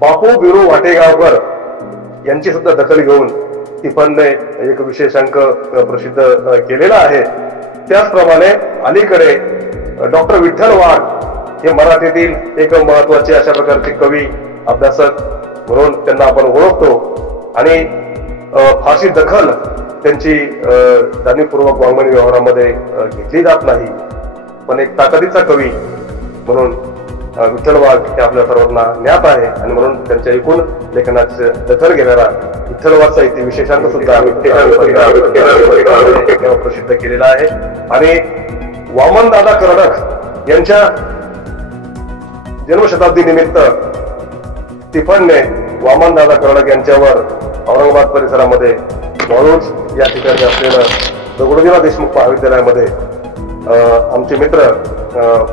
बापू बिरू वाटेगावकर यांची सुद्धा दखल घेऊन टिपणने एक विशेषांक प्रसिद्ध केलेला आहे. त्याचप्रमाणे अलीकडे डॉक्टर विठ्ठल वाघ हे मराठीतील एक महत्वाचे अशा प्रकारचे कवी, अभ्यासक म्हणून त्यांना आपण ओळखतो. आणि फारशी दखल त्यांची जाणीवपूर्वक वाङ्मयीन व्यवहारामध्ये घेतली जात नाही. पण एक ताकदीचा कवी म्हणून विठ्ठल वाघ हे आपल्या सर्वांना ज्ञात आहे. आणि म्हणून त्यांच्या एकूण लेखनाची दखल घेणारा विठ्ठल वाघ साहित्य विशेषांक सुद्धा प्रसिद्ध केलेला आहे. आणि वामनदादा कर्डक यांच्या जन्मशताब्दी निमित्त टिपणने वामनदादा कर्डक यांच्यावर औरंगाबाद परिसरामध्ये वाळूज या ठिकाणी असलेलं दगडोजीराव देशमुख महाविद्यालयामध्ये आमचे मित्र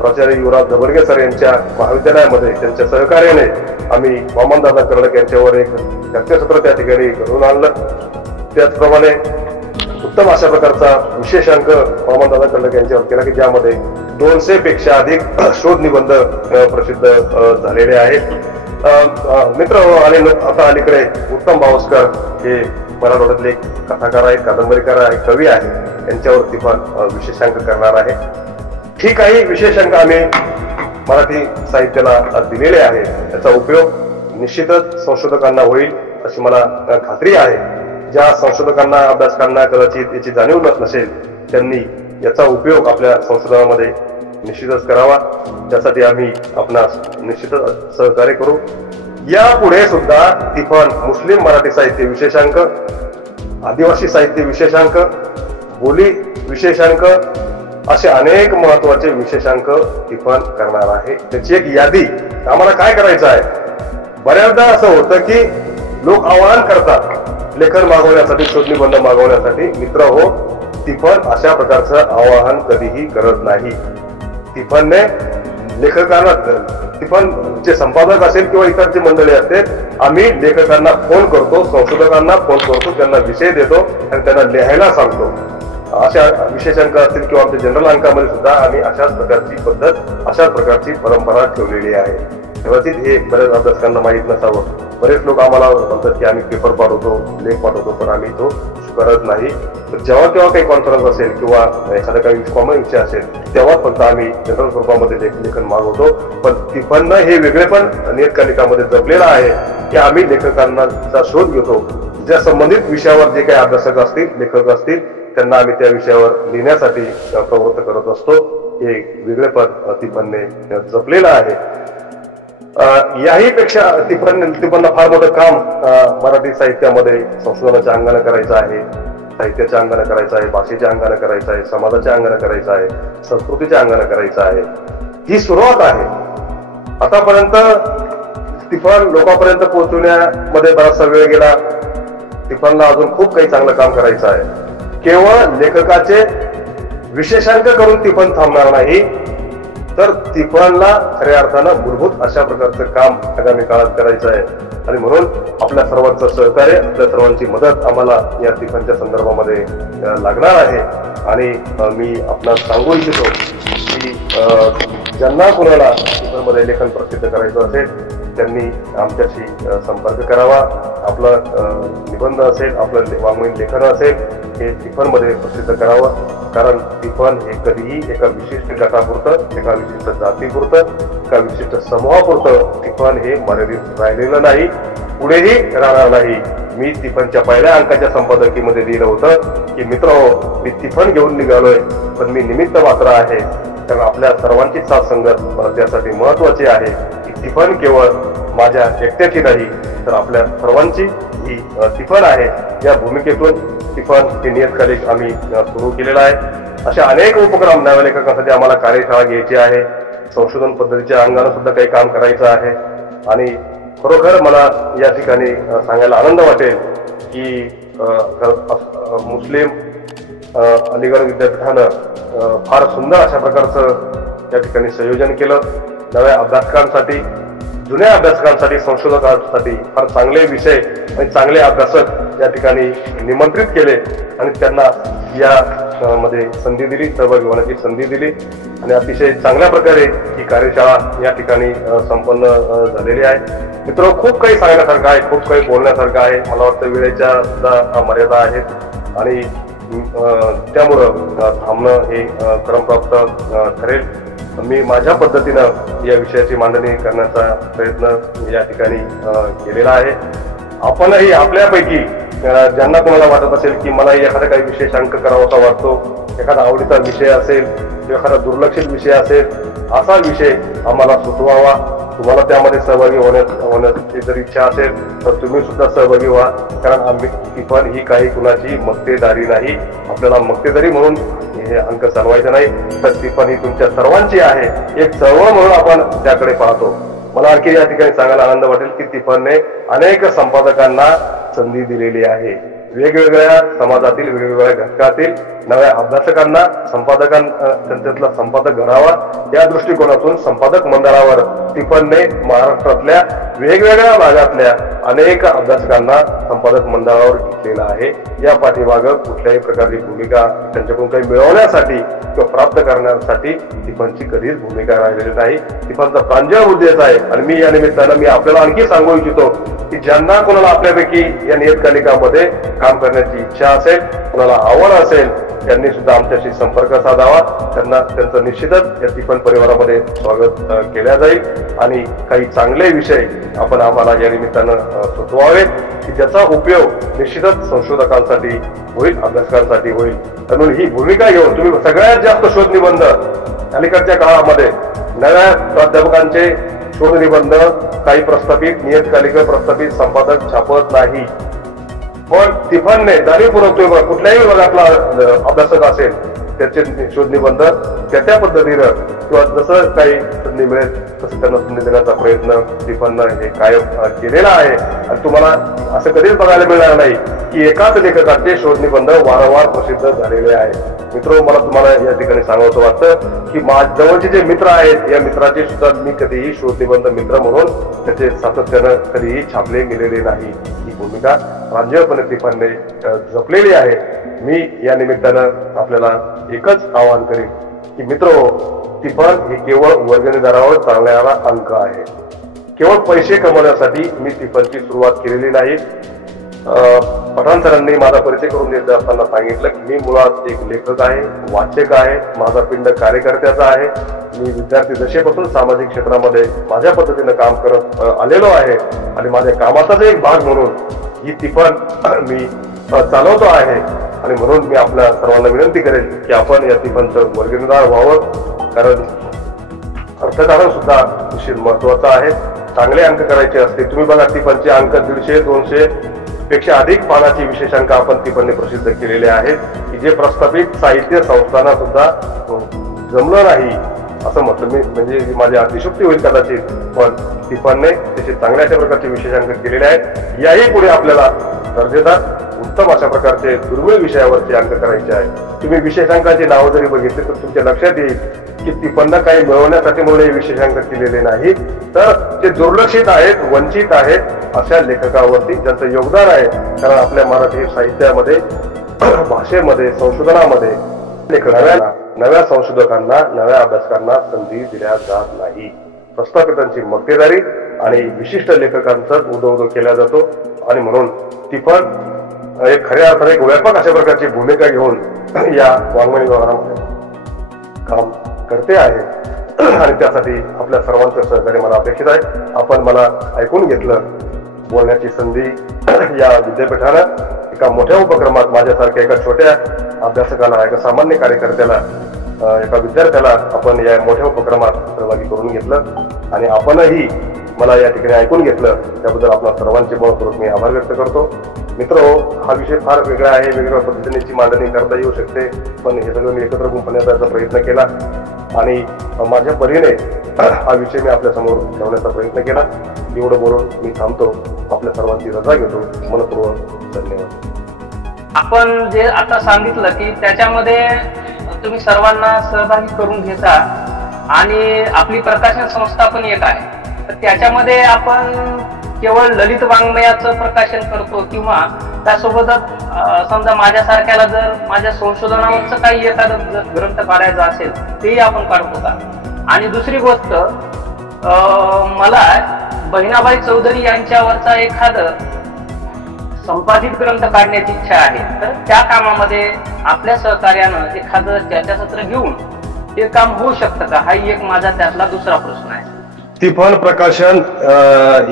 प्राचार्य युवराज धबडगे सर यांच्या महाविद्यालयामध्ये त्यांच्या सहकार्याने आम्ही वामनदादा कर्डक यांच्यावर एक चर्चासत्र त्या ठिकाणी घडवून आणलं. त्याचप्रमाणे उत्तम अशा प्रकारचा विशेषांक वामनदादा कर्डक यांच्यावर केला की ज्यामध्ये 200 पेक्षा अधिक शोध निबंध प्रसिद्ध झालेले आहेत. मित्र आणि आता अलीकडे उत्तम भावस्कर हे मराठवाड्यातले कथाकार आहेत, कादंबरीकार आहेत, कवी आहेत, यांच्यावरती पण विशेषांक करणार आहे. ही काही विशेषांक आम्ही मराठी साहित्याला दिलेले आहे. त्याचा उपयोग निश्चितच संशोधकांना होईल अशी मला खात्री आहे. ज्या संशोधकांना अभ्यासकांना कदाचित याची जाणीव नसेल त्यांनी याचा उपयोग आपल्या संशोधनामध्ये निश्चितच करावा. त्यासाठी आम्ही आपणास निश्चितच सहकार्य करू. यापुढे सुद्धा तिफन मुस्लिम मराठी साहित्य विशेषांक, आदिवासी साहित्य विशेषांक, बोली विशेषांक असे अनेक महत्वाचे विशेषांक तिफन करणार आहे. त्याची एक यादी आम्हाला काय करायचं आहे. बऱ्याचदा असं होतं की लोक आवाहन करतात लेखन मागवण्यासाठी, शोधनिबंध मागवण्यासाठी. मित्र हो, तिफन अशा प्रकारचं आवाहन कधीही करत नाही. तिफनने लेखकांना, तिफन जे संपादक असेल किंवा इतर जे मंडळी असते, आम्ही लेखकांना फोन करतो, संशोधकांना फोन करतो, त्यांना विषय देतो आणि त्यांना लिहायला सांगतो. अशा विशेषांक असतील किंवा आमच्या जनरल अंकामध्ये सुद्धा आम्ही अशाच प्रकारची पद्धत, अशाच प्रकारची परंपरा ठेवलेली आहे. कदाचित हे बऱ्याच अभ्यासकांना माहीत नसावं. बरेच लोक आम्हाला म्हणतात की आम्ही पेपर पाठवतो, लेख पाठवतो, पण आम्ही तो करत नाही. जेव्हा केव्हा काही कॉन्फरन्स असेल किंवा एखादा काही कॉमन विषय असेल तेव्हा फक्त आम्ही जनरल स्वरूपामध्ये लेखन मागवतो. पण तिफन हे वेगळे पण नियतकालिकामध्ये जपलेलं आहे की आम्ही लेखकांचा शोध घेतो. ज्या संबंधित विषयावर जे काही अभ्यासक असतील, लेखक असतील, त्यांना आम्ही त्या विषयावर लिहिण्यासाठी प्रवृत्त करत असतो. हे वेगळे पण तिफनने जपलेलं आहे. याही पेक्षा तिफनला फार मोठं काम मराठी साहित्यामध्ये संशोधनाच्या अंगाने करायचं आहे, साहित्याच्या अंगाने करायचं आहे, भाषेच्या अंगाने करायचं आहे, समाजाच्या अंगाने करायचं आहे, संस्कृतीच्या अंगाने करायचं आहे. ही सुरुवात आहे. आतापर्यंत तिफन लोकांपर्यंत पोहोचवण्यामध्ये बराचसा वेळ गेला. तिफनला अजून खूप काही चांगलं काम करायचं आहे. केवळ लेखकाचे विशेषांक करून तिफन थांबणार नाही, तर तिफनला खऱ्या अर्थानं मूलभूत अशा प्रकारचं काम आगामी काळात करायचं आहे. आणि म्हणून आपल्या सर्वांचं सहकार्य, आपल्या सर्वांची मदत आम्हाला या तिफनच्या संदर्भामध्ये लागणार आहे. आणि मी आपल्याला सांगू इच्छितो की ज्यांना कोणाला तिफनमध्ये लेखन प्रसिद्ध करायचं असेल त्यांनी आमच्याशी संपर्क करावा. आपलं निबंध असेल, आपलं वाङ्मयीन लेखन असेल, हे तिफनमध्ये प्रसिद्ध करावं. कारण तिफन हे कधीही एका विशिष्ट गटापुरतं, एका विशिष्ट जातीपुरतं, एका विशिष्ट समूहापुरतं तिफन हे मर्यादित राहिलेलं नाही, पुढेही राहणार नाही. मी तिफनच्या पहिल्या अंकाच्या संपादकीमध्ये लिहिलं होतं की मित्रहो, मी तिफन घेऊन निघालोय, पण मी निमित्त मात्र आहे. कारण आपल्या सर्वांची साथ संगत मला त्यासाठी महत्वाची आहे की तिफन केवळ माझ्या एकट्याची नाही, तर आपल्या सर्वांची ही तिफन आहे. या भूमिकेतून तिफन हे नियतकालिक आम्ही सुरू केलेला आहे. अशा अनेक उपक्रम नव्या लेखकांसाठी आम्हाला कार्यशाळा घ्यायची आहे. संशोधन पद्धतीच्या अंगाने सुद्धा काही काम करायचं आहे. आणि खरोखर मला या ठिकाणी सांगायला आनंद वाटेल की मुस्लिम अलीगढ विद्यापीठानं फार सुंदर अशा प्रकारचं या ठिकाणी संयोजन केलं. नव्या अभ्यासकांसाठी, जुन्या अभ्यासकांसाठी, संशोधकांसाठी फार चांगले विषय आणि चांगले अभ्यासक या ठिकाणी निमंत्रित केले आणि त्यांना या मध्ये संधी दिली, सहभागी होण्याची संधी दिली. आणि अतिशय चांगल्या प्रकारे ही कार्यशाळा या ठिकाणी संपन्न झालेली आहे. मित्र, खूप काही सांगण्यासारखं आहे, खूप काही बोलण्यासारखं आहे. मला वाटतं वेळेच्या सुद्धा मर्यादा आहेत आणि त्यामुळं थांबणं हे क्रमप्राप्त ठरेल. मी माझ्या पद्धतीनं या विषयाची मांडणी करण्याचा प्रयत्न या ठिकाणी केलेला आहे. आपणही आपल्यापैकी ज्यांना कोणाला वाटत असेल की मला एखादा काही विशेषांक करावासा वाटतो, एखादा आवडीचा विषय असेल किंवा एखादा दुर्लक्षित विषय असेल, असा विषय आम्हाला सुचवावा. तुम्हाला त्यामध्ये सहभागी होण्याची जर इच्छा असेल तर तुम्ही सुद्धा सहभागी व्हा. कारण आम्ही तिफन ही काही कुणाची मक्तेदारी नाही. आपल्याला मक्तेदारी म्हणून हे अंक चालवायचं नाही, तर तिफन ही तुमच्या सर्वांची आहे. एक चळवळ म्हणून आपण त्याकडे पाहतो. मला आणखी या ठिकाणी सांगायला आनंद वाटेल की तिफनने अनेक संपादकांना संधी दिलेली आहे. वेगवेगळ्या समाजातील वेगवेगळ्या घटकातील नव्या अभ्यासकांना त्यांच्यातला संपादक घडावा या दृष्टिकोनातून संपादक मंडळावर टिफनने महाराष्ट्रातल्या वेगवेगळ्या भागातल्या अनेक अभ्यासकांना संपादक मंडळावर घेतलेला आहे. या पाठीमागं कुठल्याही प्रकारची भूमिका त्यांच्याकडून काही मिळवण्यासाठी किंवा प्राप्त करण्यासाठी टिफनची कधीच भूमिका राहिलेली नाही. टिफनचा प्रांजळ उद्देश आहे. आणि मी या निमित्तानं आपल्याला आणखी सांगू इच्छितो की ज्यांना कोणाला आपल्यापैकी या नियतकालिकामध्ये काम करण्याची इच्छा असेल, कोणाला आवड असेल, त्यांनी सुद्धा आमच्याशी संपर्क साधावा. त्यांचं निश्चितच या टिफन परिवारामध्ये स्वागत केल्या जाईल आणि काही चांगले विषय आपण आम्हाला या निमित्तानं सुचवावेत की ज्याचा उपयोग निश्चितच संशोधकांसाठी होईल, अभ्यासकांसाठी होईल. म्हणून ही भूमिका घेऊन तुम्ही सगळ्यात जास्त शोध निबंध अलीकडच्या काळामध्ये नव्या प्राध्यापकांचे शोध निबंध काही प्रस्थापित नियतकालिक प्रस्थापित संपादक छापत नाही, पण टिफनने जाणीवपूर्वक कुठल्याही विभागातला अभ्यासक असेल त्याचे शोध निबंध त्या पद्धतीनं किंवा जसं काही संधी मिळेल तसं त्यांना संधी देण्याचा प्रयत्न टिफननं हे कायम केलेला आहे. आणि तुम्हाला असं कधीच बघायला मिळणार नाही की एकाच लेखकाचे शोध निबंध वारंवार प्रसिद्ध झालेले आहेत. मित्र, मला तुम्हाला या ठिकाणी सांगावं वाटतं की जवळचे जे मित्र आहेत या मित्राचे सुद्धा मी कधीही शोध निबंध मित्र म्हणून त्याचे सातत्यानं कधीही छापले गेलेले नाही. ही भूमिका प्रांजळपणे टिफनने जपलेली आहे. मी या निमित्तानं आपल्याला एकच आवाहन करेन की मित्रो, टिफन हे केवळ वर्गणी दरावर चालणारा अंक आहे. केवळ पैसे कमवण्यासाठी मी टिफनची सुरुवात केलेली नाही. पठाण सरांनी माझा परिचय करून देत असताना सांगितलं की मी मुळात एक लेखक आहे, वाचक आहे, माझा पिंड कार्यकर्त्याचा आहे. मी विद्यार्थी दशेपासून सामाजिक क्षेत्रामध्ये माझ्या पद्धतीनं काम करत आलेलो आहे आणि माझ्या कामाचाच एक भाग म्हणून ही टिफन मी चालवतो आहे. आणि म्हणून मी आपल्या सर्वांना विनंती करेन की आपण या टिफनचं वर्गणीदार व्हावं, कारण अर्थकारण सुद्धा निश्चित महत्वाचं आहे. चांगले अंक करायचे असते. तुम्ही बघा, टिफनचे अंक 150-200 पेक्षा अधिक पानाची विशेषांक आपण टिफनने प्रसिद्ध केलेले आहेत की जे प्रस्थापित साहित्य संस्थांना सुद्धा जमलं नाही असं म्हटलं मी. म्हणजे माझी अतिशयोक्ती होईल कदाचित, पण टिफनने त्याचे चांगल्या अशा प्रकारचे विशेषांक केलेले आहेत. याही पुढे आपल्याला दर्जेदार उत्तम अशा प्रकारचे दुर्मिळ विषयावरचे अंक करायचे आहे. तुम्ही विशेषांकाची नावं जरी बघितली तर तुमच्या लक्षात येईल की टिफनला काही मिळवण्यासाठी म्हणून हे विशेषांक केलेले नाही, तर ते दुर्लक्षित आहेत, वंचित आहेत अशा लेखकावरती ज्यांचं योगदान आहे. कारण आपल्या मराठी साहित्यामध्ये, भाषेमध्ये, संशोधनामध्ये नव्या संशोधकांना, नव्या अभ्यासकांना संधी दिल्या जात नाही. प्रस्थापितांची मक्तेदारी आणि विशिष्ट लेखकांचाच उदो केला जातो. आणि म्हणून टिफन एक खऱ्या अर्थाने एक व्यापक अशा प्रकारची भूमिका घेऊन या वाङ्मय व्यवहारामध्ये काम करते आहे आणि त्यासाठी आपल्या सर्वांचं सहकार्य मला अपेक्षित आहे. आपण मला ऐकून घेतलं, बोलण्याची संधी या विद्यापीठानं एका मोठ्या उपक्रमात माझ्यासारख्या एका छोट्या अभ्यासकाला, एका सामान्य कार्यकर्त्याला, एका विद्यार्थ्याला आपण या मोठ्या उपक्रमात सहभागी करून घेतलं आणि आपणही मला या ठिकाणी ऐकून घेतलं. त्याबद्दल आपल्या सर्वांचे मनपूर्वक मी आभार व्यक्त करतो. मित्र, हा विषय फार वेगळा आहे, वेगवेगळ्या पद्धतीने मांडणी करता येऊ शकते, पण हे सगळं मी एकत्र गुंफण्याचा प्रयत्न केला आणि माझ्या परीने हा विषय मी आपल्या समोर ठेवण्याचा प्रयत्न केला. एवढं बोलून मी थांबतो. आपल्या सर्वांची रजा घेतो. मनपूर्वक धन्यवाद. आपण जे आता सांगितलं की त्याच्यामध्ये तुम्ही सर्वांना सहभागी करून घेता आणि आपली प्रकाशन संस्था पण एक आहे, तर त्याच्यामध्ये आपण केवळ ललित वाङ्मयाचं प्रकाशन करतो किंवा त्यासोबतच समजा माझ्यासारख्याला जर माझ्या संशोधनावरचं काही एखादं ग्रंथ काढायचा असेल तेही आपण काढतो का? आणि दुसरी गोष्ट, मला बहिणाबाई चौधरी यांच्यावरचा एखादं संपादित ग्रंथ काढण्याची इच्छा आहे, तर त्या कामामध्ये आपल्या सहकार्यानं एखादं चर्चासत्र घेऊन ते काम होऊ शकतं का? हाही एक माझा त्यातला दुसरा प्रश्न आहे. टिफन प्रकाशन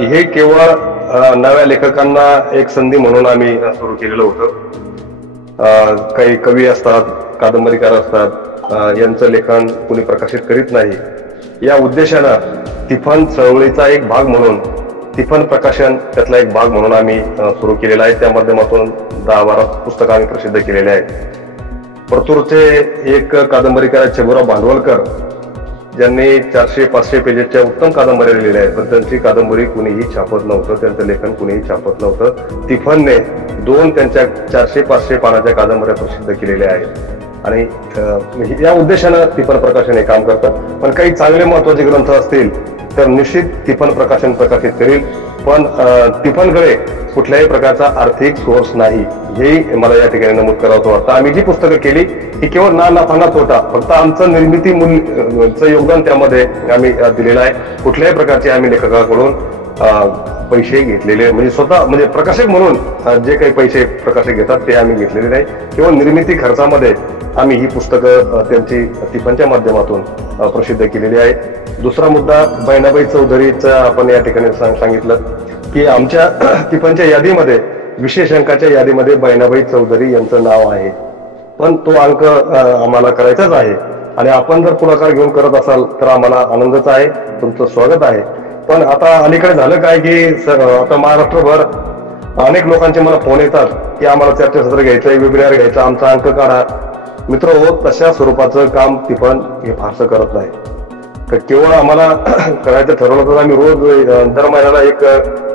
हे केवळ नव्या लेखकांना एक संधी म्हणून आम्ही सुरू केलेलं होतं. काही कवी असतात, कादंबरीकार असतात, यांचं लेखन कुणी प्रकाशित करीत नाही. या उद्देशानं टिफन चळवळीचा एक भाग म्हणून, टिफन प्रकाशन त्यातला एक भाग म्हणून आम्ही सुरू केलेला आहे. त्या माध्यमातून 10-12 पुस्तकं आम्ही प्रसिद्ध केलेले आहेत. परतूरचे एक कादंबरीकार छेबुराव भांडवलकर ज्यांनी 400-500 पेजेसच्या उत्तम कादंबऱ्या लिहिल्या आहेत, पण त्यांची कादंबरी कुणीही छापत नव्हतं, त्यांचं लेखन कुणीही छापत नव्हतं. तिफनने 2 त्यांच्या 400-500 पानाच्या कादंबऱ्या प्रसिद्ध केलेल्या आहेत आणि या उद्देशानं तिफन प्रकाशन हे काम करतं. पण काही चांगले महत्वाचे ग्रंथ असतील तर निश्चित तिफन प्रकाशन प्रकाशित करील, पण तिफनकडे कुठल्याही प्रकारचा आर्थिक सोर्स नाही, हेही मला या ठिकाणी नमूद करावं वाटतं. आम्ही जी पुस्तकं केली ही केवळ ना नफा ना तोटा, फक्त आमचं निर्मिती मूल्यचं योगदान त्यामध्ये आम्ही दिलेलं आहे. कुठल्याही प्रकारचे आम्ही लेखकाकडून पैसे घेतलेले म्हणजे स्वतः म्हणजे प्रकाशक म्हणून जे काही पैसे प्रकाशक घेतात ते आम्ही घेतलेले नाही. केवळ निर्मिती खर्चामध्ये आम्ही ही पुस्तकं त्यांची तिफनच्या माध्यमातून प्रसिद्ध केलेली आहे. दुसरा मुद्दा बहिणाबाई चौधरीचा आपण या ठिकाणी सांगितलं की आमच्या तिफनच्या यादीमध्ये विशेष अंकाच्या यादीमध्ये बहिणाबाई चौधरी यांचं नाव आहे, पण तो अंक आम्हाला करायचाच आहे आणि आपण जर पुढाकार घेऊन करत असाल तर आम्हाला आनंदच आहे, तुमचं स्वागत आहे. पण आता अलीकडे झालं काय की आता महाराष्ट्रभर अनेक लोकांचे मला फोन येतात की आम्हाला चर्चासत्र घ्यायचंय, वेबिनार घ्यायचं, आमचा अंक काढा. मित्र हो, तशा स्वरूपाचं काम तिफन हे फारसं करत नाही. तर केवळ आम्हाला करायचं ठरवलं तर आम्ही रोज दर महिन्याला एक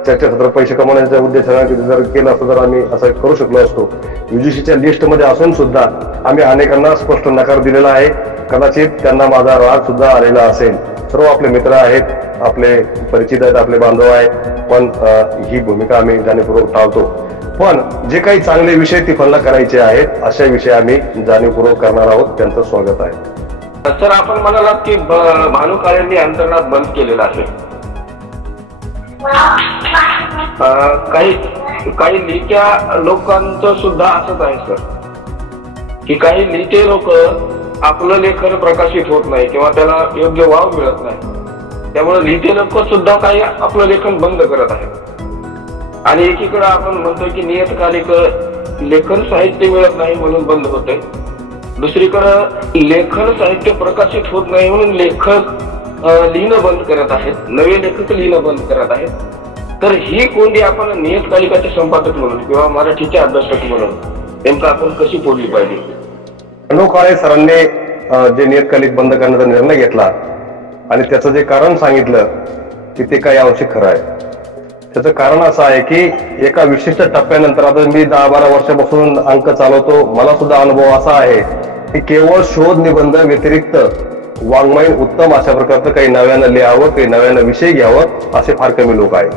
चर्चासत्र पैसे कमवण्याच्या उद्देशाने जर केलं असतं तर आम्ही असं करू शकलो असतो. UGCच्या लिस्टमध्ये असून सुद्धा आम्ही अनेकांना स्पष्ट नकार दिलेला आहे. कदाचित त्यांना माझा राग सुद्धा आलेला असेल. सर्व आपले मित्र आहेत, आपले परिचित आहेत, आपले बांधव आहेत, पण ही भूमिका आम्ही जाणीवपूर्वक टाळतो. पण जे काही चांगले विषय तिफनला करायचे आहेत अशा विषय आम्ही जाणीवपूर्वक करणार आहोत. त्यांचं स्वागत आहे. सर, आपण म्हणालात की भानू काळेंनी अंतर्नाद बंद केलेला आहे. काही लिहित्या लोकांचं सुद्धा असंच आहे सर, की काही लिहिते लोक आपलं लेखन प्रकाशित होत नाही किंवा त्याला योग्य वाव मिळत नाही, त्यामुळे लिहिते लोक सुद्धा काही आपलं लेखन बंद करत आहेत. आणि एकीकडे आपण म्हणतोय की नियतकालिक लेखन साहित्य मिळत नाही म्हणून बंद होतंय, दुसरीकडे लेखन साहित्य प्रकाशित होत नाही म्हणून लेखक लिहिणं बंद करत आहेत, नवे लेखक लिहिणं बंद करत आहेत. तर ही कोंडी आपण नियतकालिकाचे संपादक म्हणून किंवा मराठीचे अभ्यासक म्हणून नेमकं आपण कशी फोडली पाहिजे? भानू काळे सरांनी जे नियतकालिक बंद करण्याचा निर्णय घेतला आणि त्याचं जे कारण सांगितलं की ते काही अंशी खरं आहे. त्याचं कारण असं आहे की एका विशिष्ट टप्प्यानंतर, आता मी 10-12 वर्षापासून अंक चालवतो, मला सुद्धा अनुभव असा आहे की केवळ शोध निबंध व्यतिरिक्त वाङ्मय उत्तम अशा प्रकारचं काही नव्यानं लिहावं, काही नव्यानं विषय घ्यावं असे फार कमी लोक आहेत.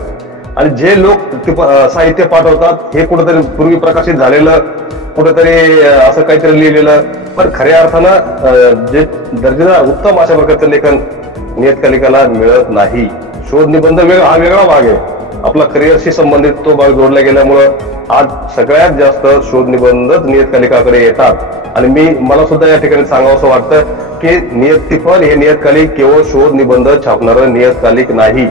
आणि जे लोक साहित्य पाठवतात हे कुठेतरी पूर्वी प्रकाशित झालेलं, कुठेतरी असं काहीतरी लिहिलेलं, पण खऱ्या अर्थानं जे दर्जेदार उत्तम अशा प्रकारचं लेखन नियतकालिकाला मिळत नाही. शोध निबंध हा वेगळा भाग आहे, आपला करिअरशी संबंधित तो भाग जोडला गेल्यामुळं आज सगळ्यात जास्त शोध निबंधच नियतकालिकाकडे येतात. आणि मला सुद्धा या ठिकाणी सांगावं वाटतं की तिफन हे नियतकालिक केवळ शोध निबंध छापणारं नियतकालिक नाही.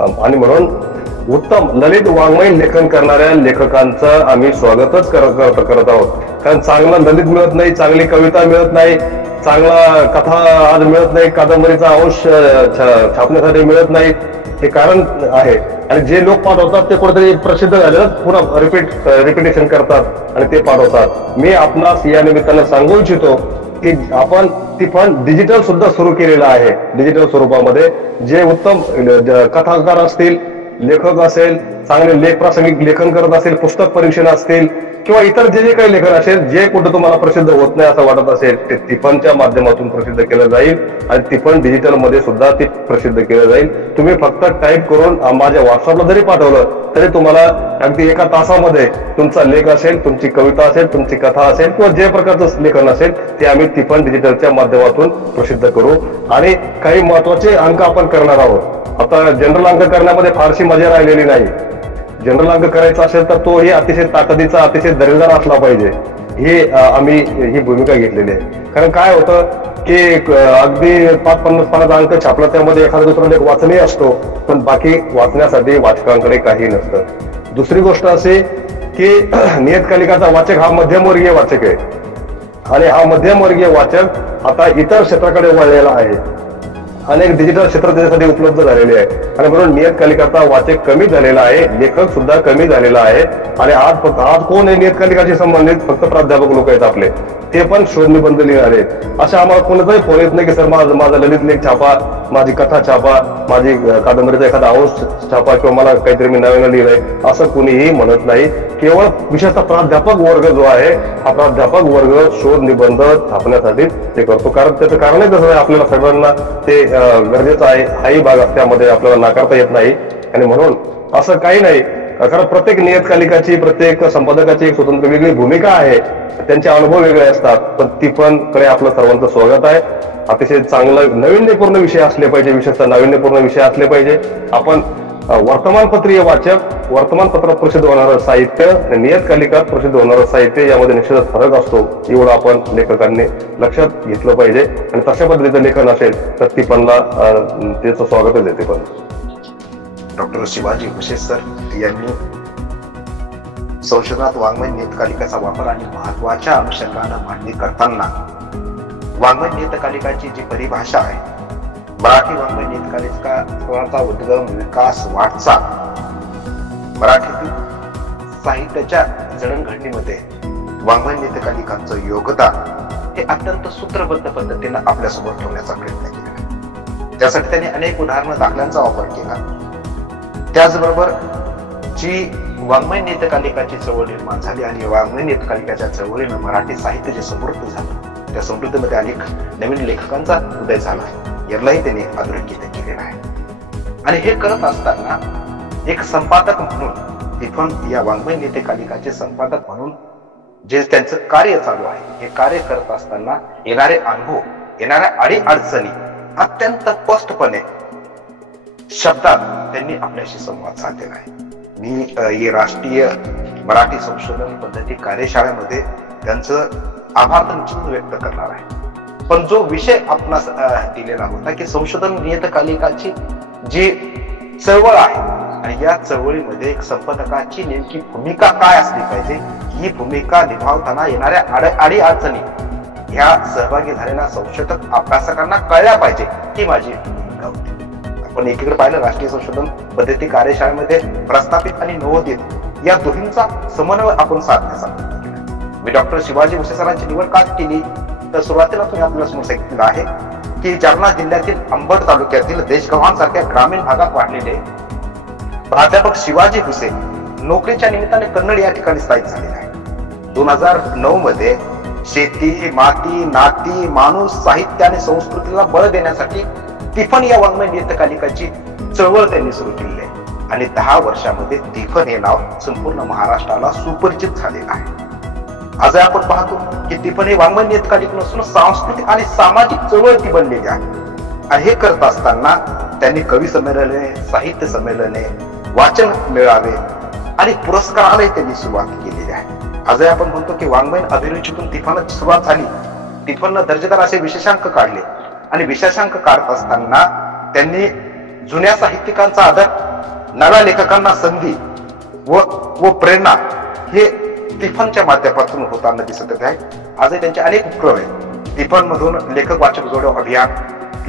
आणि म्हणून उत्तम ललित वाङ्मय लेखन करणाऱ्या लेखकांचं आम्ही स्वागतच करत आहोत. कारण चांगला ललित मिळत नाही, चांगली कविता मिळत नाही, चांगला कथा आज मिळत नाही, कादंबरीचा अंश छापण्यासाठी मिळत नाही, हे कारण आहे. आणि जे लोक पाठवतात ते कुठेतरी प्रसिद्ध झालेलं पुन्हा रिपिटेशन करतात आणि ते पाठवतात. मी आपणास या निमित्तानं सांगू इच्छितो की आपण तिफन डिजिटल सुद्धा सुरू केलेलं आहे. डिजिटल स्वरूपामध्ये जे उत्तम कथाकार असतील, लेखक असेल, चांगले लेख प्रासंगिक लेखन करत असेल, पुस्तक परीक्षण असतील किंवा इतर जे काही लेखन असेल, जे कुठं तुम्हाला प्रसिद्ध होत नाही असं वाटत असेल ते तिफनच्या माध्यमातून प्रसिद्ध केलं जाईल आणि तिफन डिजिटल मध्ये सुद्धा ते प्रसिद्ध केलं जाईल. तुम्ही फक्त टाईप करून माझ्या व्हॉट्सअपला जरी पाठवलं तरी तुम्हाला अगदी एका तासामध्ये तुमचा लेख असेल, तुमची कविता असेल, तुमची कथा असेल किंवा जे प्रकारचं लेखन असेल ते आम्ही तिफन डिजिटलच्या माध्यमातून प्रसिद्ध करू. आणि काही महत्वाचे अंक आपण करणार आहोत. आता जनरल अंक करण्यामध्ये फारशी मजा राहिलेली नाही. जनरल अंक करायचा असेल तर तोही अतिशय ताकदीचा, अतिशय दर्जेदार असला पाहिजे, हे आम्ही ही भूमिका घेतलेली आहे. कारण काय होतं की अगदी 5-50 पानाचा अंक छापला, त्यामध्ये एखादा दुसरा लेख वाचनीय असतो, पण बाकी वाचण्यासाठी वाचकांकडे काही नसतं. दुसरी गोष्ट अशी की नियतकालिकाचा वाचक हा मध्यमवर्गीय वाचक आहे आणि हा मध्यमवर्गीय वाचक आता इतर क्षेत्राकडे वळलेला आहे. अनेक डिजिटल क्षेत्र त्याच्यासाठी उपलब्ध झालेले आहे आणि म्हणून नियतकालिकाचा वाचक कमी झालेला आहे, लेखक सुद्धा कमी झालेला आहे. आणि आज कोण आहे नियतकालिकाशी संबंधित? फक्त प्राध्यापक लोक आहेत आपले, ते पण शोध निबंध लिहिणारे. अशा आम्हाला कोणाचाही फोन येत नाही की सर माझा ललित लेख छापा, माझी कथा छापा, माझी कादंबरीचा एखादा अंश छापा किंवा मला काहीतरी मी नवीन लिहिलंय, असं कुणीही म्हणत नाही. केवळ विशेषतः प्राध्यापक वर्ग जो आहे हा प्राध्यापक वर्ग शोध निबंध छापण्यासाठी ते करतो. कारण त्याचं कारणही कसं आहे, आपल्याला सगळ्यांना ते गरजेचं आहे, हाही भाग त्यामध्ये आपल्याला नाकारता येत नाही. आणि म्हणून असं काही नाही, कारण प्रत्येक नियतकालिकाची, प्रत्येक संपादकाची एक स्वतंत्र वेगळी भूमिका आहे, त्यांचे अनुभव वेगळे असतात. पण ती पण कडे आपलं सर्वांचं स्वागत आहे. अतिशय चांगलं नाविन्यपूर्ण विषय असले पाहिजे, विशेषतः नाविन्यपूर्ण विषय असले पाहिजे. आपण वर्तमानपत्रीय वाचक, वर्तमानपत्रात प्रसिद्ध होणारं साहित्य आणि नियतकालिकात प्रसिद्ध होणारं साहित्य यामध्ये निश्चितच फरक असतो. एवढं आपण लेखकांनी लक्षात घेतलं पाहिजे. आणि तशा पद्धतीचं लेखन असेल तर ती पणला त्याचं स्वागतच येते. पण डॉक्टर शिवाजी घुसे सर यांनी संशोधनात वाङ्मय नियतकालिकाचा वापर आणि महत्वाच्या अनुषंगानं मांडणी करताना वाङ्मय नियतकालिकाची जी परिभाषा आहे, मराठी वाङ्मय नियतकालिकाचा उद्गम, विकास, वाटचाल, मराठीतील साहित्याच्या जडणघडणीमध्ये वाङ्मय नियतकालिकांचं योगदान हे अत्यंत सूत्रबद्ध पद्धतीनं आपल्यासमोर ठेवण्याचा प्रयत्न केला. त्यासाठी त्यांनी अनेक उदाहरणं, दाखल्यांचा वापर केला. त्याचबरोबर जी वाङ्मय नियतकालिकाची चळवळ निर्माण झाली आणि वाङ्मय नियतकालिकाच्या चळवळीनं मराठी साहित्य जे समृद्ध झालं, त्या समृद्धीमध्ये अनेक नवीन लेखकांचा उदय झाला आहे, यालाही त्यांनी अधोरेखित केलेला आहे. आणि हे करत असताना एक संपादक म्हणून तिथून या वाङ्मय नियतकालिकाचे संपादक म्हणून जे त्यांचं कार्य चालू आहे, हे कार्य करत असताना येणारे अनुभव, येणाऱ्या अडीअडचणी अत्यंत स्पष्टपणे शब्दात त्यांनी आपल्याशी संवाद साधलेला आहे. मी राष्ट्रीय मराठी संशोधन पद्धती कार्यशाळेमध्ये त्यांचं आभार तर निश्चित व्यक्त करणार आहे. पण जो विषय आपणास दिलेला होता की संशोधन नियतकालिकाची जी चळवळ आहे आणि या चळवळीमध्ये एक संपादकाची नेमकी भूमिका काय असली पाहिजे, ही भूमिका निभावताना येणाऱ्या अडीअडचणी ह्या सहभागी झालेल्या संशोधक अभ्यासकांना कळल्या पाहिजे, ही माझी भूमिका होती. आपण एकीकडे पाहिलं, राष्ट्रीय संशोधन पद्धती कार्यशाळेमध्ये प्रस्थापित आणि नवोदित या दोन्हींचा समन्वय आपण साधण्याचा प्रयत्न केला. मी डॉक्टर शिवाजी घुसे सरांची निवड का केली तर सुरुवातीला तुम्ही आपल्याला समोर सांगितलेलं आहे की जालना जिल्ह्यातील अंबड तालुक्यातील देशगव्हाणसारख्या ग्रामीण भागात वाढलेले प्राध्यापक शिवाजी घुसे नोकरीच्या निमित्ताने कन्नड या ठिकाणी स्थायिक झालेले आहे. 2009 मध्ये शेती, माती, नाती, माणूस, साहित्य आणि संस्कृतीला बळ देण्यासाठी तिफन या वाङ्मय नियतकालिकाची चळवळ त्यांनी सुरू केली आहे. आणि 10 वर्षामध्ये तिफन हे नाव संपूर्ण महाराष्ट्राला सुपरिचित झालेलं आहे. आज आपण पाहतो की तिफन हे वाङ्मय नियतकालिक नसून सांस्कृतिक आणि सामाजिक चळवळ ती बनलेली आहे. आणि हे करत असताना त्यांनी कवी संमेलने, साहित्य संमेलने, वाचन मेळावे आणि पुरस्कारालाही त्यांनी सुरुवात केलेली आहे. आजही आपण म्हणतो की वाङ्मय अभिरुचीतून तिफानची सुरुवात झाली. तिफाननं दर्जेदार असे विशेषांक काढले आणि विशेषांक काढत असताना त्यांनी जुन्या साहित्यिकांचा आदर, नव्या लेखकांना संधी व प्रेरणा हे तिफानच्या माध्यमातून होताना दिसत आहे. आजही त्यांचे अनेक उपक्रम आहेत. तिफान मधून लेखक वाचक जोडो अभियान,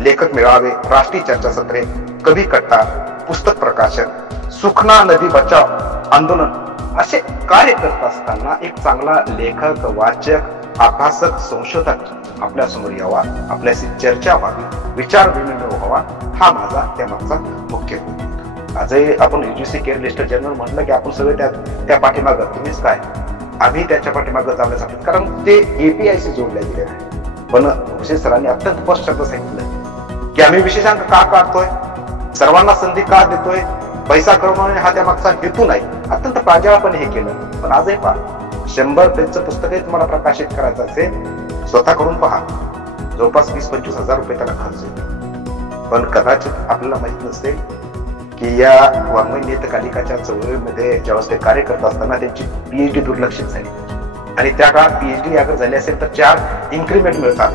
लेखक मेळावे, राष्ट्रीय चर्चासत्रे, कवी कट्टा, पुस्तक प्रकाशन, सुखना नदी बचाव आंदोलन असे कार्य करत असताना एक चांगला लेखक, वाचक, अभ्यासक, संशोधक आपल्या समोर यावा, आपल्याशी चर्चा व्हावी, विचार विनिमय व्हावा, हा माझा त्यामागचा मुख्य हेतू होता. आजही आपण युजीसी केअर लिस्ट जर्नल म्हटलं की आपण सगळे त्या पाठीमागं, तुम्हीच काय, आम्ही त्याच्या पाठीमागं चालण्यासाठी, कारण ते एपीआयशी जोडले गेले आहे. पण घुसे सरांनी अत्यंत स्पष्ट शब्द सांगितलं की आम्ही विशेषांक का काढतोय, सर्वांना संधी का देतोय, पैसा कमवणे हा त्यामागचा हेतू नाही. अत्यंत प्रांजळपणे हे केलं. पण आजही पहा, 100 पेजचं पुस्तकही तुम्हाला प्रकाशित करायचं असेल, स्वतः करून पहा, जवळपास 20-25 हजार रुपये त्याला खर्च येतो. पण कदाचित आपल्याला माहित नसेल की या वाङ्मय नियतकालिकाच्या चळवळीमध्ये ज्यावेळेस ते कार्य करत असताना त्यांची पीएचडी दुर्लक्षित झाली आणि त्या काळात पीएचडी अगर झाली असेल तर 4 इन्क्रीमेंट मिळतात.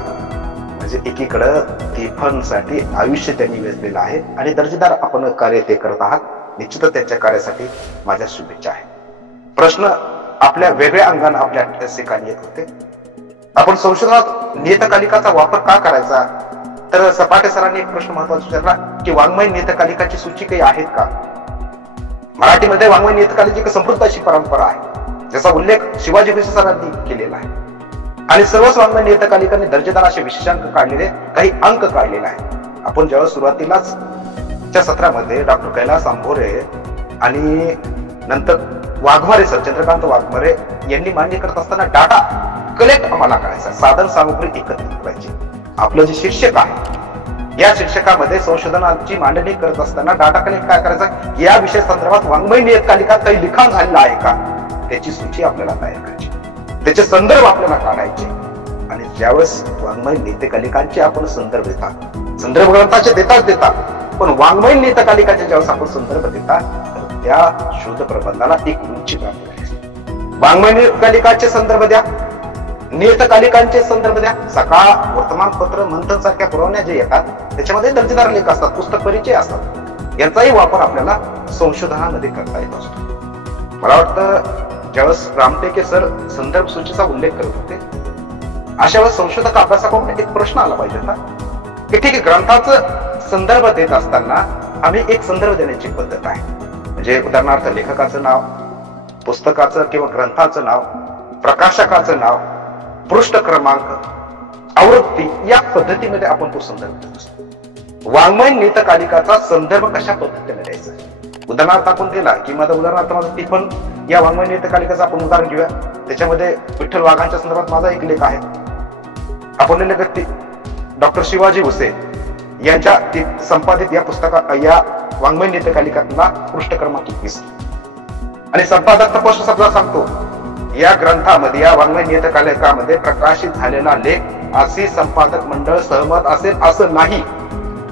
म्हणजे एकीकडं तिफनसाठी आयुष्य त्यांनी वेचलेलं आहे आणि दर्जेदार आपण कार्य ते करत आहात. निश्चितच त्यांच्या कार्यासाठी माझ्या शुभेच्छा आहेत. प्रश्न आपल्या वेगळ्या अंगाने आपल्या ठिकाणी येत होते. आपण संशोधनात नियतकालिकाचा वापर का करायचा, तर सपाटे सरांनी एक प्रश्न महत्वाचा विचारला की वाङ्मय नियतकालिकाची सूची काही आहेत का? मराठीमध्ये वाङ्मय नियतकालिकाची एक समृद्ध अशी परंपरा आहे, ज्याचा उल्लेख शिवाजी भोसले सरांनी केलेला आहे. आणि सर्वच वाङ्मय नियतकालिकांनी दर्जेदार असे विशेषांक काढलेले, काही अंक काढलेले आहे. आपण जेव्हा सुरुवातीलाच च्या सत्रामध्ये डॉक्टर कैलास आंभोरे आणि नंतर वाघमारे सर, चंद्रकांत वाघमारे यांनी मांडणी करत असताना डाटा कलेक्ट आम्हाला करायचा, साधन सामुग्री एकत्रित करायची. आपलं जे शीर्षक आहे, या शीर्षकामध्ये संशोधनाची मांडणी करत असताना डाटा कलेक्ट काय करायचा, या विषय संदर्भात वाङ्मय नियतकालिकात काही लिखाण झालेलं आहे का, त्याची सूची आपल्याला तयार करायची, त्याचे संदर्भ आपल्याला काढायचे. आणि ज्यावेळेस वाङ्मय नियतकालिकांचे आपण संदर्भ देतात, संदर्भ ग्रंथाचे देतात, पण वाङ्मय नियतकालिकाचे ज्यावेळेस आपण संदर्भ देतात, तर त्या शोध प्रबंधाला एक उंची प्राप्त करायची. वाङ्मय नियतकालिकाचे संदर्भ द्या, नियतकालिकांचे संदर्भ द्या. सकाळ, वर्तमानपत्र, मंथन सारख्या पुरवण्या जे येतात त्याच्यामध्ये दर्जेदार लेख असतात, पुस्तक परिचय असतात. याचाही वापर आपल्याला संशोधनामध्ये करता येत असतो. मला वाटतं ज्यावेळेस रामटेके सर संदर्भ सूचीचा उल्लेख करत होते, अशा वेळेस संशोधक अभ्यासाकडून एक प्रश्न आला पाहिजे ना की ठीक आहे, ग्रंथाचं संदर्भ देत असताना आम्ही एक संदर्भ देण्याची पद्धत आहे. म्हणजे उदाहरणार्थ लेखकाचं नाव, पुस्तकाचं किंवा ग्रंथाचं नाव, प्रकाशकाचं नाव, पृष्ठ क्रमांक, आवृत्ती, या पद्धतीमध्ये आपण तो संदर्भ देत असतो. वाङ्मय नियतकालिकाचा संदर्भ कशा पद्धतीने द्यायचा? उदाहरणार्थ आपण दिला की उदाहरणार्थ माझं टिपण या वाङ्मय नियतकालिकाचं आपण उदाहरण घेऊया. त्याच्यामध्ये विठ्ठल वाघांच्या संदर्भात माझा एक लेख आहे. आपण लेखक डॉक्टर शिवाजी भोसले यांच्या संपादित या पुस्तका या वाङ्मय नियतकालिकातला पृष्ठ क्रमांक 21 आणि संपादक तपास शब्द सांगतो, या ग्रंथामध्ये, या वाङ्मय नियतकालिकामध्ये प्रकाशित झालेला लेख असे संपादक मंडळ सहमत असेल असं नाही.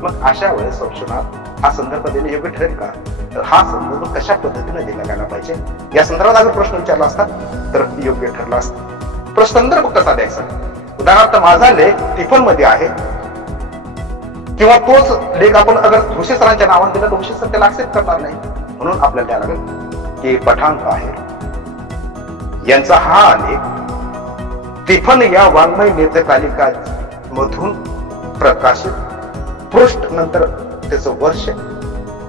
मग अशा वेळेस संशोधनात हा संदर्भ देणे योग्य ठरेल का? तर हा संदर्भ कशा पद्धतीने दिला गेला पाहिजे या संदर्भात अगर प्रश्न विचारला असता तर योग्य ठरला असता. तर संदर्भ कसा द्यायचा? उदाहरणार्थ माझा लेख टिफन मध्ये आहे किंवा तोच लेख आपण अगर भोसले सरांच्या नावाने दिला तर भोसले सर त्याला ऍक्सेप्ट करणार नाही. म्हणून आपल्याला द्यायला लागेल की पठाण आहे यांचा हा लेख टिफन या वाङ्मय नियतकालिका मधून प्रकाशित, पृष्ठ नंतर त्याचं वर्ष,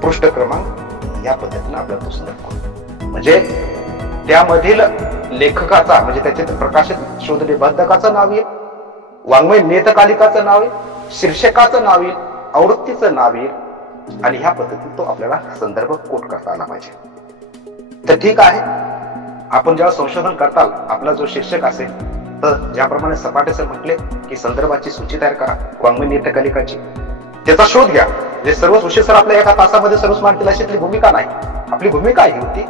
पृष्ठ क्रमांक, या पद्धतीने आपल्याला तो संदर्भ करू. म्हणजे त्यामधील लेखकाचा म्हणजे त्याचे प्रकाशित शोध निबंधकाचं नाव येईल, वाङ्मय नियतकालिकाचं नाव येईल, शीर्षकाचं नाव येईल, आवृत्तीचं नाव येईल आणि ह्या पद्धतीने तो आपल्याला संदर्भ कोट करता आला पाहिजे. तर ठीक आहे, आपण जेव्हा संशोधन करताल आपला जो शीर्षक असेल तर ज्याप्रमाणे सपाटे सर म्हटले की संदर्भाची सूची तयार करा वाङ्मय नियतकालिकाची, त्याचा शोध घ्या. जे सर्वच विषय सर आपल्या एका तासामध्ये सर्वच मांडतील अशी आपली भूमिका नाही. आपली भूमिका ही होती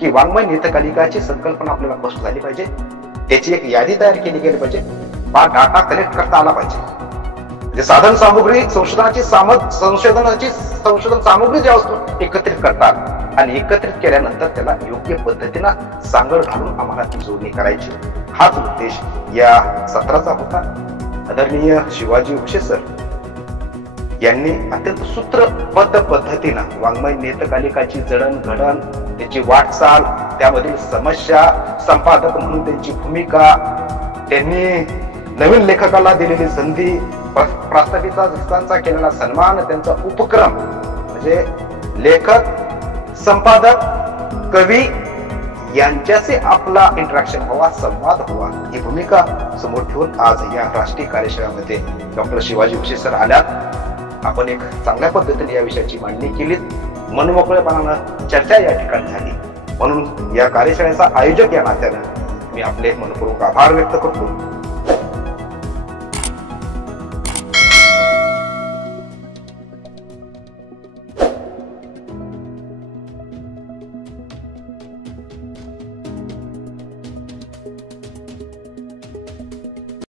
की वाङ्मय नियतकालिकाची संकल्पना आपल्याला स्पष्ट झाली पाहिजे, त्याची एक यादी तयार केली गेली पाहिजे, हा डाटा कलेक्ट करता आला पाहिजे. म्हणजे साधन सामुग्री, संशोधन सामुग्री ज्या वस्तू एकत्रित करतात आणि एकत्रित केल्यानंतर त्याला योग्य पद्धतीनं सांगड घालून आम्हाला ती जोडणी करायची, हाच उद्देश या सत्राचा होता. आदरणीय शिवाजी भोसले सर यांनी अत्यंत सूत्रबद्ध पद्धतीनं वाङ्मय नियतकालिकाची जडणघडण, त्याची वाटचाल, त्यामधील समस्या, संपादक म्हणून त्यांची भूमिका, त्यांनी नवीन लेखकाला दिलेली संधी, प्रास्ताविकांचा केलेला सन्मान, त्यांचा उपक्रम, म्हणजे लेखक, संपादक, कवी यांच्याशी आपला इंटरॅक्शन व्हावा, संवाद व्हावा, ही भूमिका समोर ठेवून आज या राष्ट्रीय कार्यशाळेमध्ये डॉक्टर शिवाजी भोसले सर आल्यात. आपण एक चांगल्या पद्धतीने या विषयाची मांडणी केली, मनमोकळेपणानं चर्चा या ठिकाणी झाली. म्हणून या कार्यशाळेचा आयोजक या नात्यानं मी आपले मनपूर्वक आभार व्यक्त करतो.